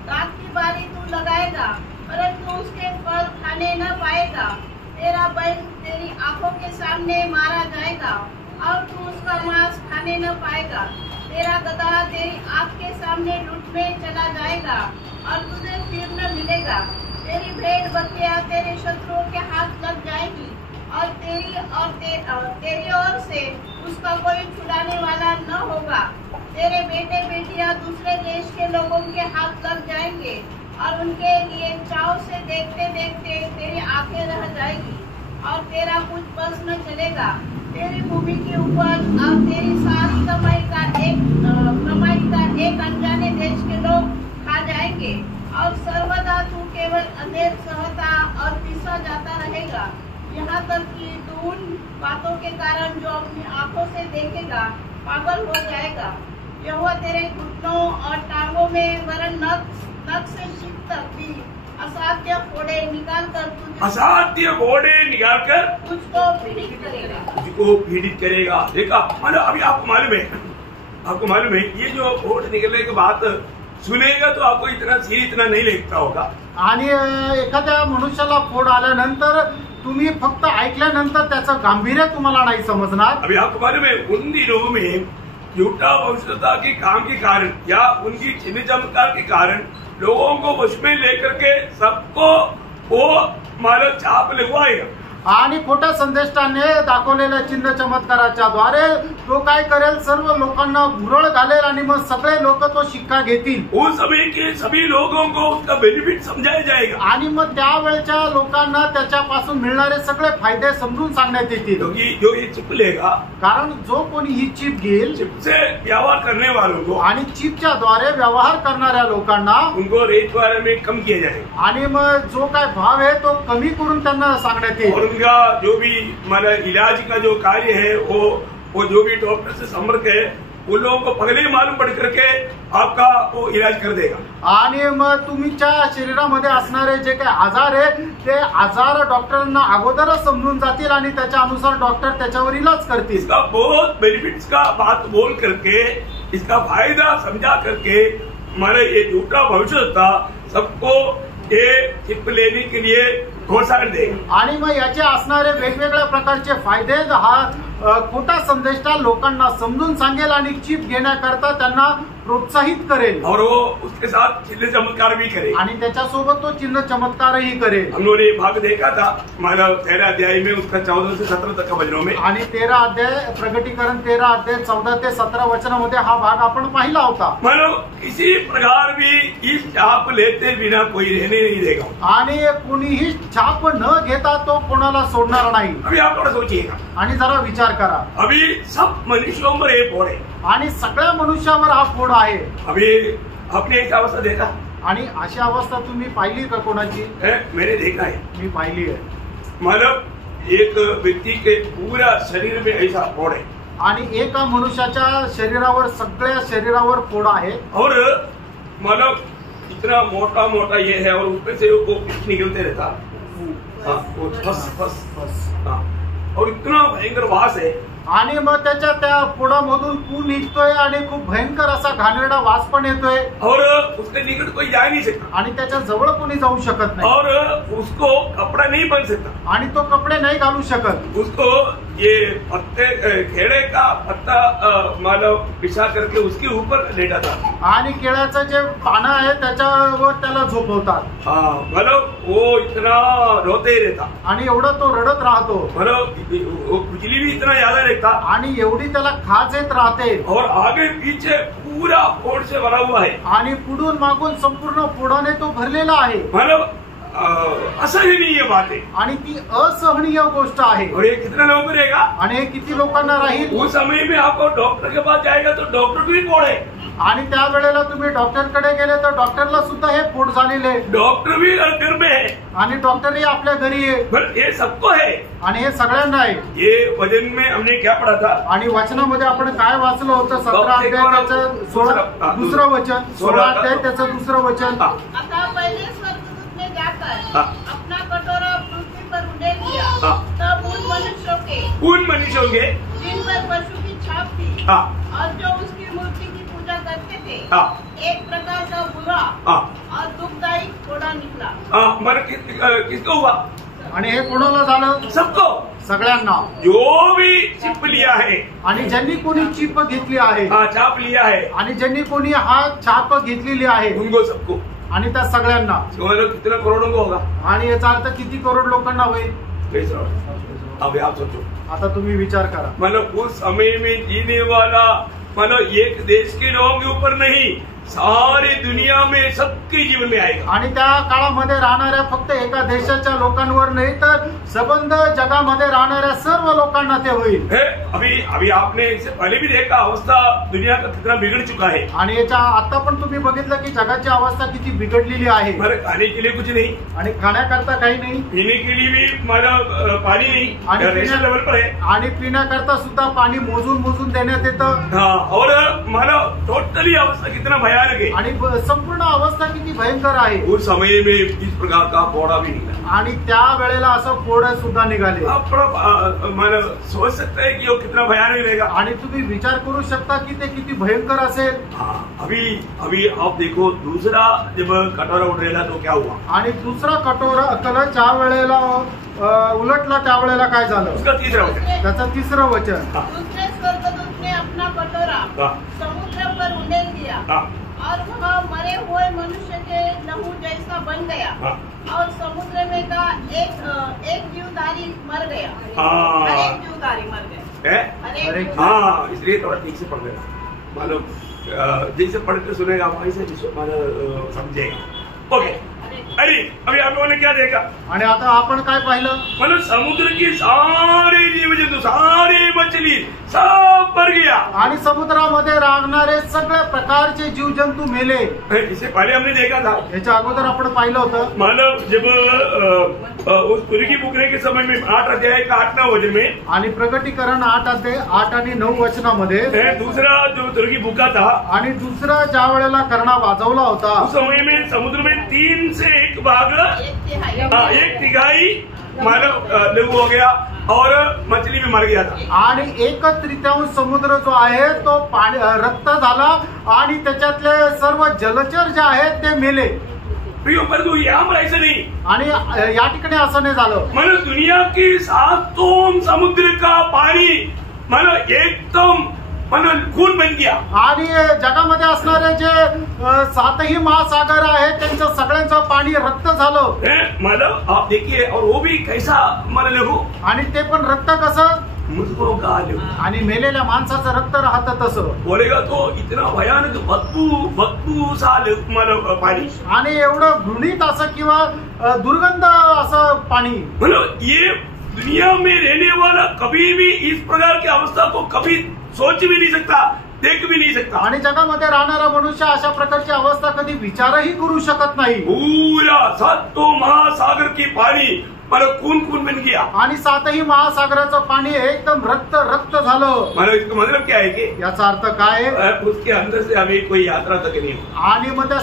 गांठ की बारी तू लगाएगा परंतु उसके फल खाने न पाएगा। तेरा बैल तेरी आंखों के सामने मारा जाएगा और तू उसका मांस खाने न पाएगा। तेरा गधा तेरी आंख के सामने लूटने चला जाएगा और तुझे फिर न मिलेगा। तेरी भेड़ बकरियां तेरे शत्रुओं के हाथ लग जाएगी और तेरी ओर से उसका कोई छुड़ाने वाला न होगा। तेरे बेटे बेटियां दूसरे देश के लोगों के हाथ लग जाएंगे और उनके लिए चाव से देखते देखते तेरी आंखें रह जाएगी और तेरा कुछ बस न चलेगा। तेरी भूमि के ऊपर और तेरी सारी कमाई का एक अनजाने देश के लोग खा जाएंगे और सर्वदा तू केवल अंधेर सहता और पिसा जाता रहेगा। यहाँ तक कि तू उन बातों के कारण जो अपनी आंखों से देखेगा पागल हो जाएगा। यहोवा तेरे घुटनों और टांगों में वरन नख से शीत तक भी असाध्य घोड़े निकाल कर तुझको पीड़ित करेगा। देखा मतलब अभी आपको मालूम है ये जो घोड़ निकलने के बाद सुनेगा तो आपको इतना नहीं लगता होगा। आणि एखाद्या मनुष्याला फोड आल्यानंतर तुम्ही फक्त ऐकल्यानंतर त्याचं गांभीर्य तुम्हाला नाही समजणार। अभी आपको मालूम है उन दिनों में झूठा भविष्यता के काम के कारण या उनकी चिन्ह चमत्कार के कारण लोगों को वश में लेकर के सबको वो मालूम चाप लगवाएगा। आणि खोट्या संदेष्टाने दाखवलेल्या चिन्ह चमत्काराच्या द्वारे तो काय करेल, सर्व लोकांना भुरळ घालेल आणि मग सगळे लोक तो शिक्का घेतील। वो सभी लोगों को उसका बेनिफिट समझाया जाएगा आणि मग त्यावेळच्या लोकांना त्याच्यापासून मिळणारे सगळे फायदे समजून सांगण्यात येतील। जो ये चिप लेगा, कारण जो कोणी ही चिप घेईल, चिप से व्यवहार करने वालों को आणि चिपच्या द्वारे व्यवहार करणाऱ्या लोकांना उनको रेट द्वारे में कम किया जाएगा आणि मग जो काय भाव आहे तो कमी करून त्यांना सांगण्यात येईल। उनका जो भी मतलब इलाज का जो कार्य है वो जो भी डॉक्टर से संपर्क है उन लोगों को पहले ही मालूम पड़ करके आपका वो इलाज कर देगा। आणि मग तुमच्या शरीरामध्ये असणारे जे काही आजार आहे ते आजार डॉक्टरांना अगोदरच समजून जातील आणि त्याच्या अनुसार डॉक्टर त्याच्यावर इलाज करतील। इसका बहुत बेनिफिट्स का बात बोल करके, इसका फायदा समझा करके हमारा ये झूठा भविष्य था सबको ये चिप लेने के लिए घोषणा देगा। आणि मग याचे असणारे वेगवेगळ्या प्रकारचे फायदे हा खोटा संदेश लोकांना समजून सांगेल आणि चिप घेण्याकरता त्यांना प्रोत्साहित करेल और वो उसके साथ चिन्ह चमत्कार भी करे आणि त्याच्यासोबत तो चिन्ह चमत्कारही करेल। हम लोगों ने भाग देखा था हमारा 13 अध्याय में, उसका 14 से 17 तक का वचनों में, आणि 13 अध्याय प्रकटीकरण 13 अध्याय 14 ते 17 वचनामध्ये हा भाग आपण पाहिला होता। मानो किसी प्रकार भी इस छाप लेते बिना कोई रहने नहीं देगा आणि कोणीही छाप न घेता तो कोणाला सोडणार नाही। अभी आप थोड़ा सोचिएगा, आणि जरा विचार करा, अभी सब मनुष्यों पर ये फोड़ है, आणि सगळ्या मनुष्यावर हा फोड आहे। अभी आपने एक अवस्था देखा आणि अशी अवस्था तुम्ही पाहिली का कोणाची? मैंने देखा है, मी पाहिली आहे। मतलब एक व्यक्ति के पूरा शरीर में ऐसा फोड़ है आणि एका मनुष्याच्या शरीरावर सगळ्या शरीरावर फोड आहे और मतलब इतना मोटा मोटा ये है और उसमें से वो निकलते रहता, हाँ, वो फस हाँ, और इतना भयंकर वास है। आणि मग त्याच्या त्या फोडामधून पू निघतोय आणि खूप भयंकर असा घाणेरडा वास पण येतोय और उसके निकट कोई जा नहीं सकता आणि त्याच्या जवळ कोणी जाऊ शकत नाही और उसको कपड़ा नहीं बन सकता आणि तो कपडे नाही घालू शकत। उसको ये पत्ते खेड़े का पत्ता मानव पिसा करके उसके ऊपर लेटा था आणि केळ्याचं जे पानं आहे त्याच्यावर त्याला झोपवतात। हाँ, मतलब वो इतना रोते ही रहता आणि एवढं तो रडत राहतो मतलब वो खुजली भी इतना ज्यादा रहता आणि एवढी त्याला खाज येत राहते और आगे पीछे पूरा फोड़ से भरा हुआ है आणि पुढून मागून संपूर्ण फोडाने तो भरलेला आहे। मतलब असहनीय बात है आणि ती असहनीय गोष्ट आहे। और ये कितना लोगों को रहेगा आणि हे किती लोकांना राहील? उस समय में आपको डॉक्टर के पास जाएगा तो डॉक्टर भी फोड़ है आणि त्या वेळेला तुम्ही डॉक्टरकडे गेले तर डॉक्टरला सुद्धा हे पोट झालेले, डॉक्टर भी घर में है आणि डॉक्टरही आपल्या घरी आहे पर ये सबको है आणि हे सगळ्यांना आहे। ये वचन में हमने क्या पढ़ा था आणि वचनामध्ये आपण काय वाचलं होतं? 17 अध्याय त्याचं 16 दुसरं वचन, 16 अध्याय त्याचं दुसरं वचन। अतः पहले स्वर्गदूत ने जाकर हाँ। अपना कटोरा पृथ्वी पर उड़ेल दिया, हाँ। तब उन मनुष्यों के जिन पर पशु की छाप थी हाँ। और जो उसकी मूर्ति की पूजा करते थे हाँ। एक प्रकार का बुरा हाँ। और दुखदायी फोड़ा निकला। मन किसको हुआ? आणि हे कोणाला झालं? सबको, सगळ्यांना। जो भी चिप लिया है आणि ज्यांनी कोणी चिप घेतली आहे, हाँ, छाप लिया है आणि ज्यांनी कोणी हा छाप घेतलेली आहे उनको सबको, आणि त्या सगळ्यांना। मतलब कितना करोड़ों को होगा? आणि याचा अर्थ किती करोड लोकांना होईल? अभी आप सोचो, आता तुम्ही विचार करा, मतलब उस समय में जीने वाला मतलब एक देश के लोगों के ऊपर नहीं, सारी दुनिया में सबके जीवन में आएगा। आणि त्या काळामध्ये राहणाऱ्या फक्त एका देशाच्या लोकांवर नाही तर सबंध जगामध्ये राहणाऱ्या सर्व लोकांना ते होईल। अभी आपने इससे पहले भी देखा अवस्था दुनिया का कितना बिगड़ चुका है आणि याच्या आता पण तुम्ही बघितलं की जगाची अवस्था किती बिघडलेली आहे। हमारे खाने के लिए कुछ नहीं, आणि खाण्याकरता काही नाही, पीने के लिए भी मतलब पानी नहीं, रेशन लेवल पर है, आणि पिण्याकरता सुद्धा पाणी मोजून मोजून देण्यात येतं। हाँ, और मतलब टोटली अवस्था कितना भयानक है आणि संपूर्ण अवस्था किती भयंकर आहे। उस समय में इस प्रकार का फोड़ा भी निकला आणि त्या वेळेला असं फोड सुद्धा निघाले। आप मतलब सोच सकते हैं कि वो कितना भयानक रहेगा आणि तुम्ही विचार करू शकता की ते किती भयंकर असेल। हाँ, अभी आप देखो दूसरा जब कटोरा उठेला तो क्या हुआ? आणि दुसरा कटोरा कलर ज्या वेळेला उलटला त्यावेळेला काय झालं? उसका तीसरा वचन, त्याचं तिसरं वचन। दूसरे स्वर्गदूत ने अपना कटोरा समुद्र पर उंडेल दिया और वह मरे हुए मनुष्य के लहू जैसा बन गया और समुद्र में का एक जीवधारी मर गया। हर एक जीवधारी मर गया। हाँ, इसलिए थोड़ा ठीक से पढ़ लेना, मालूम जैसे पढ़ के सुनेगा वहीं से मतलब समझेगा। ओके, अरे अभी आप लोगों ने क्या देखा? आणि आता आपण काय पाहिलं? मतलब समुद्र की सारे जीव जंतु, सारी मछली, सब सब मर गया। आणि समुद्रामध्ये राहणारे सगळे प्रकारचे जीवजंतू मेले। इसे पहले हमने देखा था, याच्या अगोदर आपण पाहिलं होतं। मानव जब उस तुर्की बुकने के समय में 8 अध्याय का 8 वचन में, आणि प्रगटीकरण 8 अध्याय 8 आणि 9 वचनामध्ये दूसरा जो तुर्की बुका था, आणि दुसरा ज्या वेळेला करणा वाजवला होता उस समय में समुद्र में 3 से 1 भाग, 1 तिहाई मानव लघु हो गया और मछली भी मर गया था। आणि 1/3 समुद्र जो आहे तो पाणी रक्त झाला आणि त्याच्यातले सर्व जलचर जे आहेत ते मेले। प्रियो, परंतु यहाँ पर ऐसा नहीं। आणि या ठिकाणी असं नाही झालं। मानो दुनिया की 7 समुद्र का पानी मानो एकदम मानो खून बन गया। आणि जगामध्ये असणारे जे 7ही महासागर आहेत त्यांचं सगळ्यांचं पाणी रक्त झालं। मतलब आप देखिए, और वो भी कैसा मानो लघु, आणि ते पण रक्त कसं, मुझको का लघु, आणि मेलेल्या माणसाचं रक्त राहतं तसं। बोलेगा तो इतना भयानक बदबू सा मानो पानी, आणि एवढं घृणित असं किंवा दुर्गंध असं पाणी। मतलब ये दुनिया में रहने वाला कभी भी इस प्रकार की अवस्था को कभी सोच भी नहीं सकता, देख भी नहीं सकता। आणि जगामध्ये राहणारा मनुष्य अशा प्रकारची अवस्था कधी विचारही करू शकत नाही। पूरा 7 महासागर की पानी मानो खून बन गया। आणि 7ही महासागराचं पाणी एकदम रक्त झालं। मानो इसका मतलब क्या है कि याचा अर्थ काय आहे, उसके अंदर से हमें कोई यात्रा तक नहीं हो, आणि मग त्या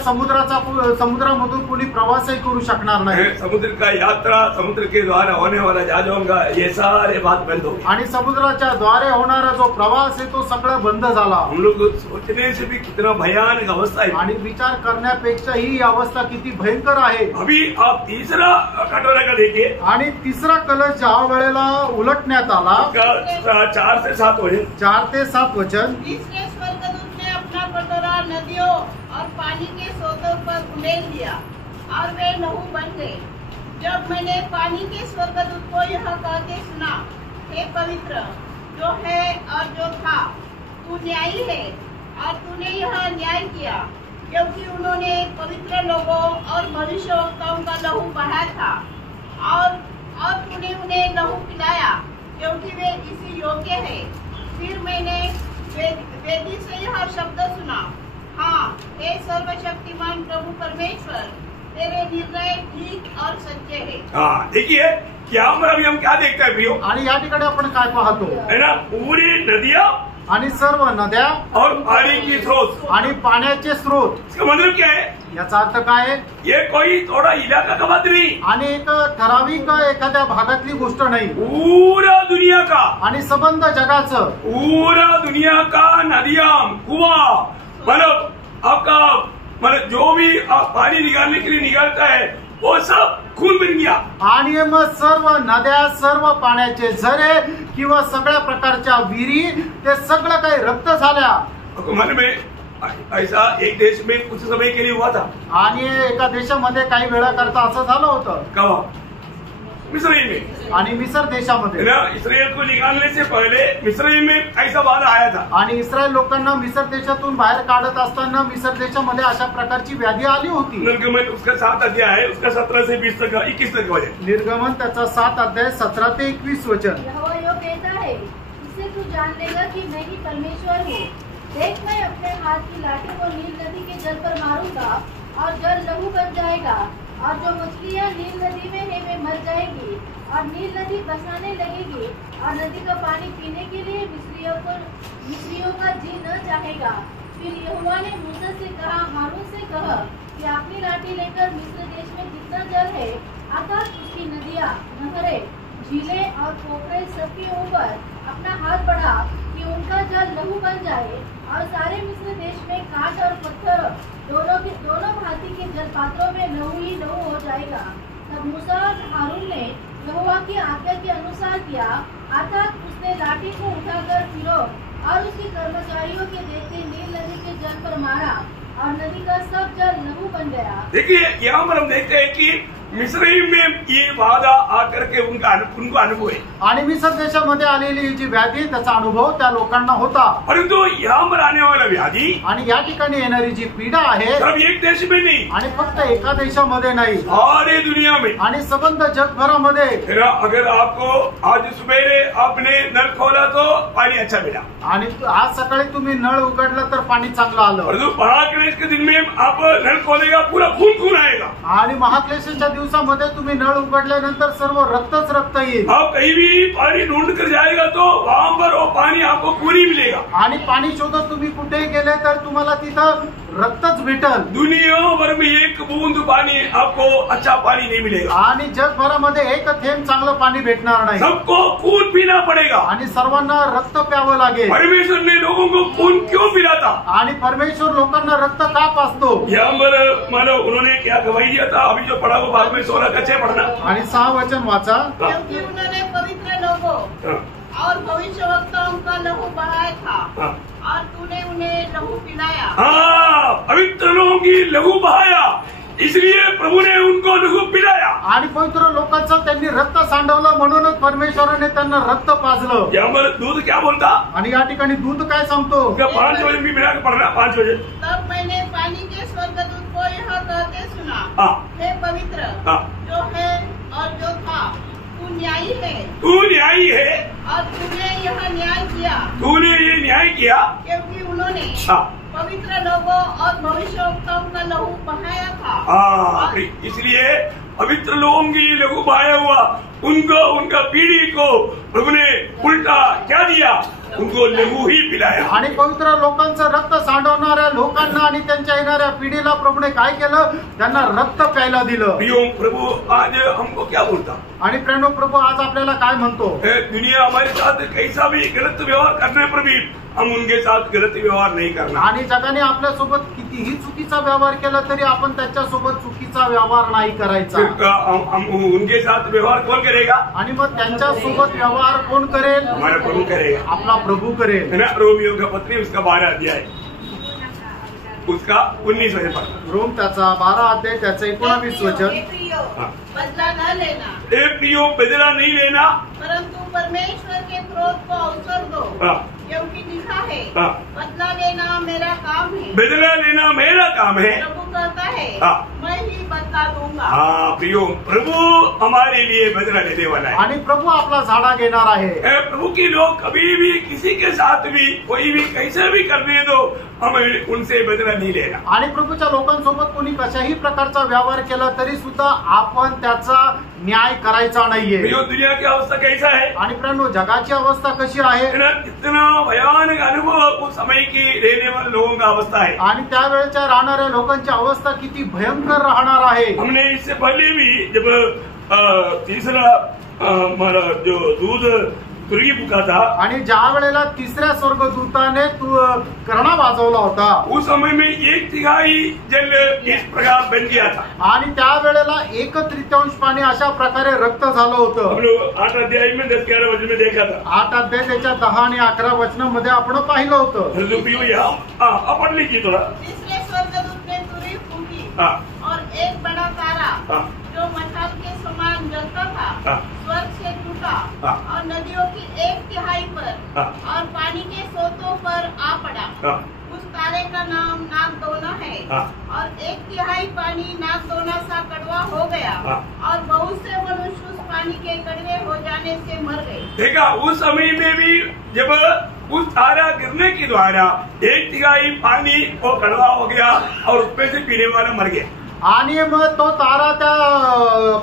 समुद्रामधून कोणी प्रवासही करू शकणार नाही। समुद्र का यात्रा, समुद्र के द्वारा होने वाला जहाजों का ये सारे बात बंद हो गई। आणि समुद्राच्या द्वारे होणारा जो प्रवास आहे तो सगळं बंद झाला। हम लोग सोचने से भी कितना भयानक अवस्था है, आणि विचार करण्यापेक्षा ही अवस्था किती भयंकर आहे। अभी आप तीसरा कटोरा का देखिए, आणि तिसरा कलश ज्या वेळेला उलटण्यात आला, 4 से 7 वचन, 4 ते 7 वचन। तीसरे स्वर्गदूत ने अपना कटोरा नदियों और पानी के स्रोतों पर उंडेल दिया और वे लहू बन गए। जब मैंने पानी के स्वर्गदूत को यह कहते सुना, हे पवित्र जो है और जो था, तू न्यायी है और तूने यह न्याय किया, क्योंकि उन्होंने पवित्र लोगों और भविष्यवक्ताओं का लहू बहाया था और तूने उन्हें लहू पिलाया, क्योंकि वे इसी योग्य है। फिर मैंने वेदी से यह शब्द सुना, हाँ हे सर्वशक्तिमान प्रभु परमेश्वर, तेरे निर्णय ठीक और सच्चे हैं। हाँ देखिए, क्या अभी हम क्या देखते हैं प्रियो, आणि या ठिकाणी आपण काय पाहतो, है ना, पूरी नदियाँ आणि सर्व नद्या और पानी की स्रोत, आणि पाण्याचे स्रोत। इसका मतलब क्या है, याचा अर्थ काय आहे, ये कोई थोड़ा इलाका का बात नहीं, आणि एक ठराविक एखाद्या भागातली गोष्ट नाही, पूरा दुनिया का, आणि संबंध जगाचं, पूरा दुनिया का नदियां, कुआं, मतलब आपका मतलब जो भी आप पानी निकालने के लिए निकालता है वो सब खून बन गया। आणि मग सर्व नद्या, सर्व पाण्याचे झरे किंवा सगळ्या प्रकारच्या विहिरी ते सगळं काही रक्त झाल्या। मन में ऐसा एक देश में कुछ समय के लिए हुआ था, आणि एका देशामध्ये काही वेळा करता असं झालं होतं, कब, मिस्र में, आणि मिसर देशामध्ये ना, इसराइल को निकालने से पहले मिस्र में ऐसा वादा आया था। आणि इस्रायल लोकांना मिसर देशातून बाहेर काढत असताना मिसर देशामध्ये अशा प्रकारची व्याधी आली होती। निर्गमन उसका 7 अध्याय है, उसका 17 से 20 तक 21 तक वचन। निर्गमन त्याचा 7 अध्याय 17 ते 21 वचन। यहोवा यो कहता है, इससे तू जान लेगा कि मैं ही परमेश्वर हूँ। देख, मैं अपने हाथ की लाठी को नील नदी के जल पर मारूंगा और जल लहू बन जाएगा, और जो मछलियाँ नील नदी में है वे मर जाएगी, और नील नदी बसाने लगेगी, और नदी का पानी पीने के लिए मिस्रियों का जी न चाहेगा। फिर यहोवा ने मूसा से कहा, हारून से कह कि अपनी लाठी लेकर मिस्र देश में जितना जल है, अर्थात उसकी नदियाँ, नहरें, झीलें और पोखरे सबके ऊपर अपना हाथ बढ़ा कि उनका जल लहू बन जाए, और सारे मिस्र देश में काट और पत्थर दोनों भांति के जलपात्रों में लहू ही लहू हो जाएगा। तब मूसा और हारून ने यहोवा की आज्ञा के अनुसार किया, अर्थात उसने लाठी को उठाकर फिरौन और उसके कर्मचारियों के देखते नील नदी के जल पर मारा, और नदी का सब जल लहू बन गया। देखिए, यहाँ पर हम देखते हैं कि मिस्रईम में ये वादा आकर के उनको अनुभव है। आणि मिसर देशामध्ये आलेली जी व्याधी त्याचा अनुभव त्या लोकांना होता। परंतु यहाँ पर आने वाला व्याधि आणि या ठिकाणी येणारी जी पीडा आहे सिर्फ एक देश में नहीं, आणि फक्त एका देशामध्ये नाही, सारे दुनिया में। आणि संबंध जगभरामध्ये। अगर आपको आज सवेरे आपने नल खोला तो पानी अच्छा मिला, आणि आज सकाळी तुम्ही नळ उघडलं तर पाणी चांगलं आलं, परंतु महाक्लेश के दिन में आप नल खोलेगा पूरा खून खून आएगा। आणि महाक्लेशाच्या दिवसामध्ये तुम्ही नळ उघडल्यानंतर सर्व रक्तच रक्त येईल। आप कहीं भी पानी ढूंढ कर जाएगा तो वहाँ पर वो पानी आपको खून ही मिलेगा। आणि पाणी शोधत तुम्ही कुठेही गेले तर तुम्हाला तिथं रक्तच भेटल। दुनिया भर में एक बूंद पानी आपको अच्छा पानी नहीं मिलेगा, आणि जगभरामध्ये एक थेंब चांगलं पाणी भेटणार नाही, सबको खून पीना पड़ेगा। आणि सर्वांना रक्त प्यावं लागेल। परमेश्वर ने लोगों को खून क्यों पिलाता? आणि परमेश्वर लोकांना रक्त का पाजतो? यहाँ पर मानो उन्होंने क्या गवाही दिया था, अभी जो पढ़ा वो बाद में 16 कच्चे पढ़ना। आणि 6 वचन वाचा। क्योंकि उन्होंने पवित्र लोगों और भविष्यवक्ताओं का लहू बहाया था और तूने उन्हें लहू पिलाया। हाँ, पवित्र लोगों की लहू बहाया, इसलिए प्रभु ने उनको लहू पिलाया। आणि पवित्र लोकांचं त्यांनी रक्त सांडवलं म्हणूनच परमेश्वराने त्यांना रक्त पाजलं। यहाँ पर दूध क्या बोलता? आणि या ठिकाणी दूध काय सांगतो? 5 बजे भी मिला के पढ़ना, 5 बजे। तब मैंने पानी के स्वर्गदूत को यह कहते सुना, हाँ। हे पवित्र हाँ। जो है और जो था, तू न्यायी है, तू न्यायी है और तूने यह न्याय किया, तूने ये न्याय किया। क्योंकि उन्होंने हाँ। पवित्र लोगों और भविष्यवक्ताओं का लहू बहाया था। हाँ, इसलिए पवित्र लोगों की लहू बहाया हुआ उनको, उनका पीढ़ी को प्रभु ने उल्टा क्या दिया? उनको लहू ही पिलाया। आणि पवित्र लोकांचं रक्त सांडवणाऱ्या लोकांना आणि त्यांच्या येणाऱ्या पिढीला प्रभूने काय केलं? त्यांना रक्त प्यायला दिलं। प्रियो प्रभु आज हमको क्या बोलता? आणि प्रेरणो प्रभू आज आपल्याला काय म्हणतो? दुनिया हमारे साथ कैसा भी गलत व्यवहार करने पर भी हम उनके साथ गलत व्यवहार नहीं करना। आणि जगाने आपल्या सोबत कितीही चुकीचा व्यवहार केला तरी आपण त्याच्यासोबत चुकीचा व्यवहार नाही करायचा। हम उनके साथ व्यवहार कौन करेगा? आणि मग त्यांच्या सोबत व्यवहार कोण करेल? हमारा प्रभु करेगा, आपला प्रभु करेल। है ना? रोमियो का पत्री उसका 12 अध्याय उसका 19 वचन पढ़ना। रोम त्याचा 12 अध्याय त्याचं 19 वचन। हे प्रियो, हाँ। बदला न लेना, ए प्रियो बदला नहीं लेना, परंतु परमेश्वर के क्रोध को अवसर दो, हाँ। क्योंकि लिखा है, हाँ। बदला लेना मेरा काम है, बदला लेना मेरा काम है। प्रभु कहता है, हाँ। मैं ही बदला दूंगा। हाँ प्रियो, प्रभु हमारे लिए बदला लेने वाला है। आणि प्रभू आपला झाडा घेणार आहे। प्रभु की लोग कभी भी किसी के साथ भी कोई भी कैसे भी करने दो, हमें उनसे बदला नहीं लेना। आणि प्रभूच्या लोकांसोबत कोणी कशाही प्रकारचा व्यवहार केला तरी सुद्धा आपण त्याचा न्याय करायचा नाहीये। प्रियो, दुनिया की अवस्था कैसा है? आणि प्रेरणो जगाची अवस्था कशी आहे? इतना भयानक अनुभव उस समय की रहने वाले लोगों का अवस्था है। आणि त्यावेळेच्या राहणाऱ्या लोकांची अवस्था किती भयंकर राहणार आहे। हमने इससे पहले भी जब तीसरा हमारा जो दूध तुर्की फुका था, आणि ज्या वेळेला तिसऱ्या स्वर्गदूताने करणा वाजवला होता उस समय में 1/3 जल इस प्रकार बन गया था। आणि त्या वेळेला 1/3 पाणी अशा प्रकारे रक्त झालं होतं। हम लोग 8 अध्याय में 10-11 वचन में देखा था। 8 अध्याय त्याच्या 10 आणि 11 वचनामध्ये आपण पाहिलं होतं। पढ़ लीजिए थोड़ा। तीसरे स्वर्गदूत ने तुरही फूंकी, हाँ। और एक बड़ा तारा हाँ। जो मशाल के समान जलता था, हाँ। स्वर्ग से टूटा, हाँ। और नदियों की 1/3 पर, हाँ। और पानी के सोतों पर आ पड़ा। हाँ। उस तारे का नाम नागदोना है, हाँ। और 1/3 पानी नागदोना सा कड़वा हो गया, हाँ। और बहुत से मनुष्य उस पानी के कड़वे हो जाने से मर गए। देखा, उस समय में भी जब उस तारा गिरने के द्वारा 1/3 पानी वो कड़वा हो गया और उसमें से पीने वाला मर गया। आणि मग तो तारा त्या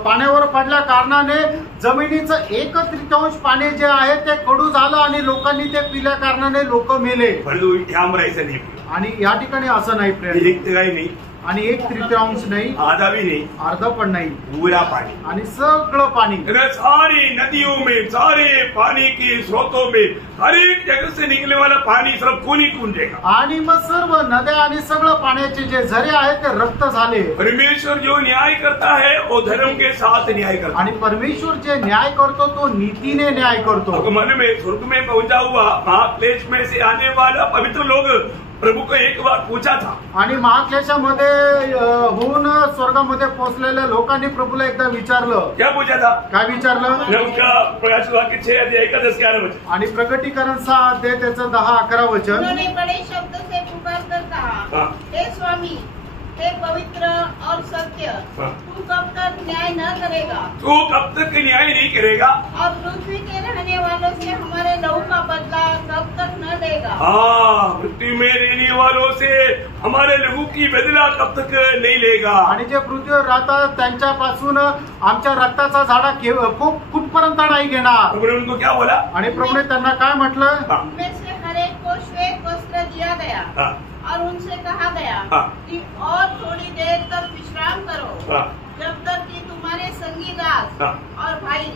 पाण्यावर पडल्या कारणाने जमिनीचं 1/3 पाणी जे आहे ते कडू झालं आणि लोकांनी ते पिल्या कारणाने लोक मेले। परंतु यहाँ पर ऐसा नहीं, आणि या ठिकाणी असं नाही प्रेम, 1/3 नहीं, आणि 1/3 नाही, आधा भी नहीं, अर्ध पण नाही, पूरा पानी। आणि सगळं पाणी सारी नदियों में, सारे पानी के स्रोतों में, हर एक जगह से निकलने वाला पानी सब खून ही खून देगा। आणि मग सर्व नद्या आणि सगळं पाण्याचे जे झरे आहेत ते रक्त झाले। परमेश्वर जो न्याय करता है वो धर्म के साथ न्याय करता है। आणि परमेश्वर जे न्याय करतो तो नीतीने न्याय करतो। मन में स्वर्ग में पहुंचा हुआ महाक्लेश में से आने वाला पवित्र लोग प्रभु को एक बार पूछा था। आणि महाक्लेशामध्ये होऊन स्वर्गामध्ये पोहोचलेल्या लोकांनी प्रभूला एकदा विचारलं. क्या पूछा था? काय विचारलं? उसका प्रकाशित वाक्य 6 अध्याय 1 10 11 वचन. आणि प्रकटीकरण 6 अध्याय त्याचं 10-11 वचन. उन्होंने बड़े शब्द से पुकार कर कहा, हे स्वामी, हे पवित्र और सत्य, तू कब तक न्याय न करेगा? तू कब तक न्याय नहीं करेगा? और पृथ्वी के रहने वालों से हमारे लहू का बदला कब तक न देगा? पृथ्वी में रहने वालों से हमारे लहू की बदला कब तक नहीं लेगा? आणि जे पृथ्वीवर राहतात त्यांच्यापासून आमच्या रक्ताचा झाडा खूप कुठपर्यंत नाही घेणार. प्रभु ने उनको क्या बोला? आणि प्रभूने त्यांना काय म्हटलं? उनमें से हर एक को श्वेत वस्त्र दिया गया और उनसे कहा गया कि और थोड़ी देर तक विश्राम करो, जब तक कि तुम्हारे संगी दास और भाई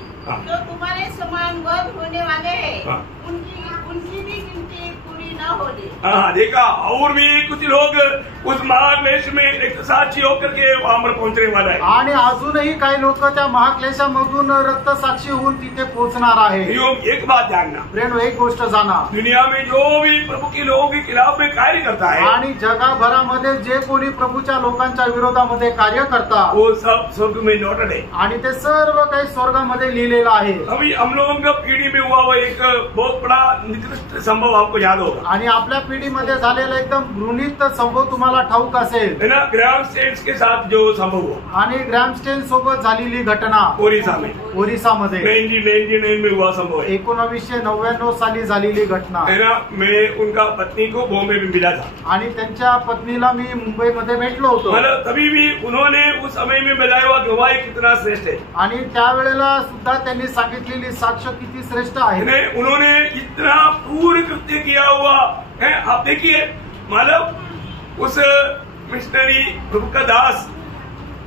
जो तुम्हारे समान वध होने वाले हैं उनकी भी गिनती पूरी न हो जाए. देखा, और भी कुछ लोग उस महाक्लेश में एक साक्षी होकर के वहां पर पहुंचने वाला है. आणि अजूनही काही लोक त्या महाक्लेशामधून रक्तसाक्षी होऊन तिथे पोहोचणार आहे. एक बात जानना, फ्रेंड, एक गोष्ट जाना, दुनिया में जो भी प्रभु के लोगों के खिलाफ में कार्य करता है आणि जगभरामध्ये जे कोणी प्रभूच्या लोकांच्या विरोधामध्ये कार्य करतात वो सब स्वर्ग में नोटेड है. आणि ते सर्व काही स्वर्गामध्ये लिहिलेलं आहे. अभी हम लोगों का पीढ़ी में हुआ वो एक बहुत बड़ा निकृष्ट संभव आपको याद होगा. आणि आपल्या पिढीमध्ये झालेला एकदम घृणित संभव तुम्हाला ठाऊक असेल, है ना, ग्राम स्टेट्स के साथ जो संभव हुआ आणि ग्रॅमस्टेन सोबत झालेली घटना ओरिसा में ओरिसामध्ये 1999 में हुआ संभव है. 1999 साली झालेली घटना है ना. मैं उनका पत्नी को बॉम्बे में मिला था आणि त्यांच्या पत्नीला मी मुंबईमध्ये भेटलो होतो. मतलब तभी भी उन्होंने उस समय में मिलाया हुआ गवाही कितना श्रेष्ठ है. आणि त्यावेळेला सुद्धा त्यांनी सांगितलेली साक्ष किती श्रेष्ठ आहे. उन्होंने इतना पूर्ण कृत्य किया हुआ है. आप देखिए, मतलब उस मिशनरी प्रभु का दास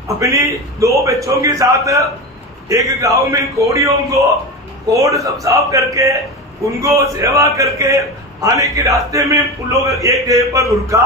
अपनी 2 बच्चों के साथ एक गांव में कोड़ियों को कोड़ सब साफ करके उनको सेवा करके आने के रास्ते में लोग एक जगह पर रुका.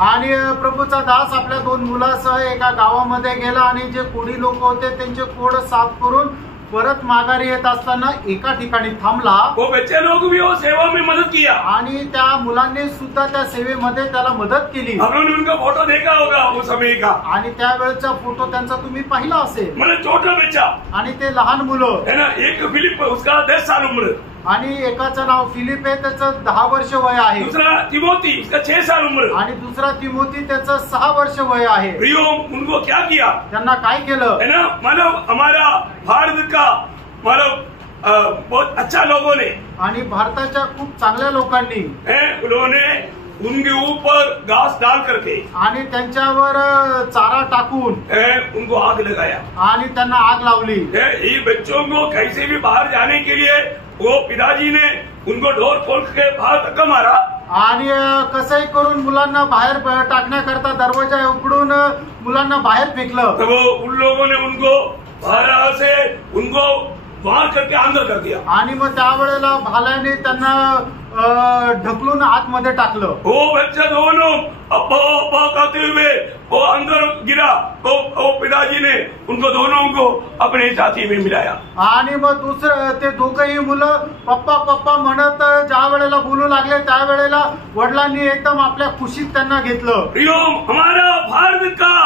आणि प्रभूचा दास आपल्या 2 मुलासह एका गावामध्ये गेला आणि जे कोडी लोक होते त्यांचे कोड साफ करून परत माघारी येत असताना एका ठिकाणी थांबला. वो बच्चे लोग भी वो सेवा में मदद किया आणि त्या मुलांनी सुद्धा त्या सेवेमध्ये त्याला मदत केली. हमने उनका फोटो देखा होगा उस समय का. आणि त्यावेळचा फोटो त्यांचा तुम्ही पाहिला असेल. मतलब छोटा बच्चा आणि ते लहान मुलं, है ना. एक फिलिप, उसका 10 साल उम्र. आणि एकाचं नाव फिलिप आहे, त्याचं 10 वर्ष वय आहे. दूसरा तिमोथी, उसका 6 साल उम्र. आणि दुसरा तिमोथी, त्याचं 6 वर्ष वय आहे. उनको क्या किया, त्यांना काय केलं, है ना. मतलब हमारा भारत का मतलब बहुत अच्छा लोगों ने, आणि भारताच्या खूप चांगल्या लोकांनी उन्होंने उनके ऊपर घास डाल करके आणि त्यांच्यावर चारा टाकून उनको आग लगाया आणि त्यांना आग लावली. ये बच्चों को कैसे भी बाहर जाने के लिए वो पिताजी ने उनको डोर खोल के बाहर धक्का मारा. आणि कसंही करून मुलांना बाहेर टाकण्याकरता दरवाजा उघडून मुलांना बाहेर फेकलं. तो उन लोगों ने उनको बाहर से उनको बाहर करके अंदर कर दिया. आणि मग त्यावेळेला भाल्याने त्यांना ढकलून आतमध्ये टाकलं. वो बच्चा दोनों अब्बा अब्बा कहते हुए वो अंदर गिरा. वो पिताजी ने उनको दोनों को अपने छाती में मिलाया. आणि मग दुसरं ते दोघंही मुलं पप्पा पप्पा म्हणत ज्या वेळेला बोलू लागले त्यावेळेला वडिलांनी एकदम आपल्या खुशीत त्यांना घेतलं. हमारा भारत का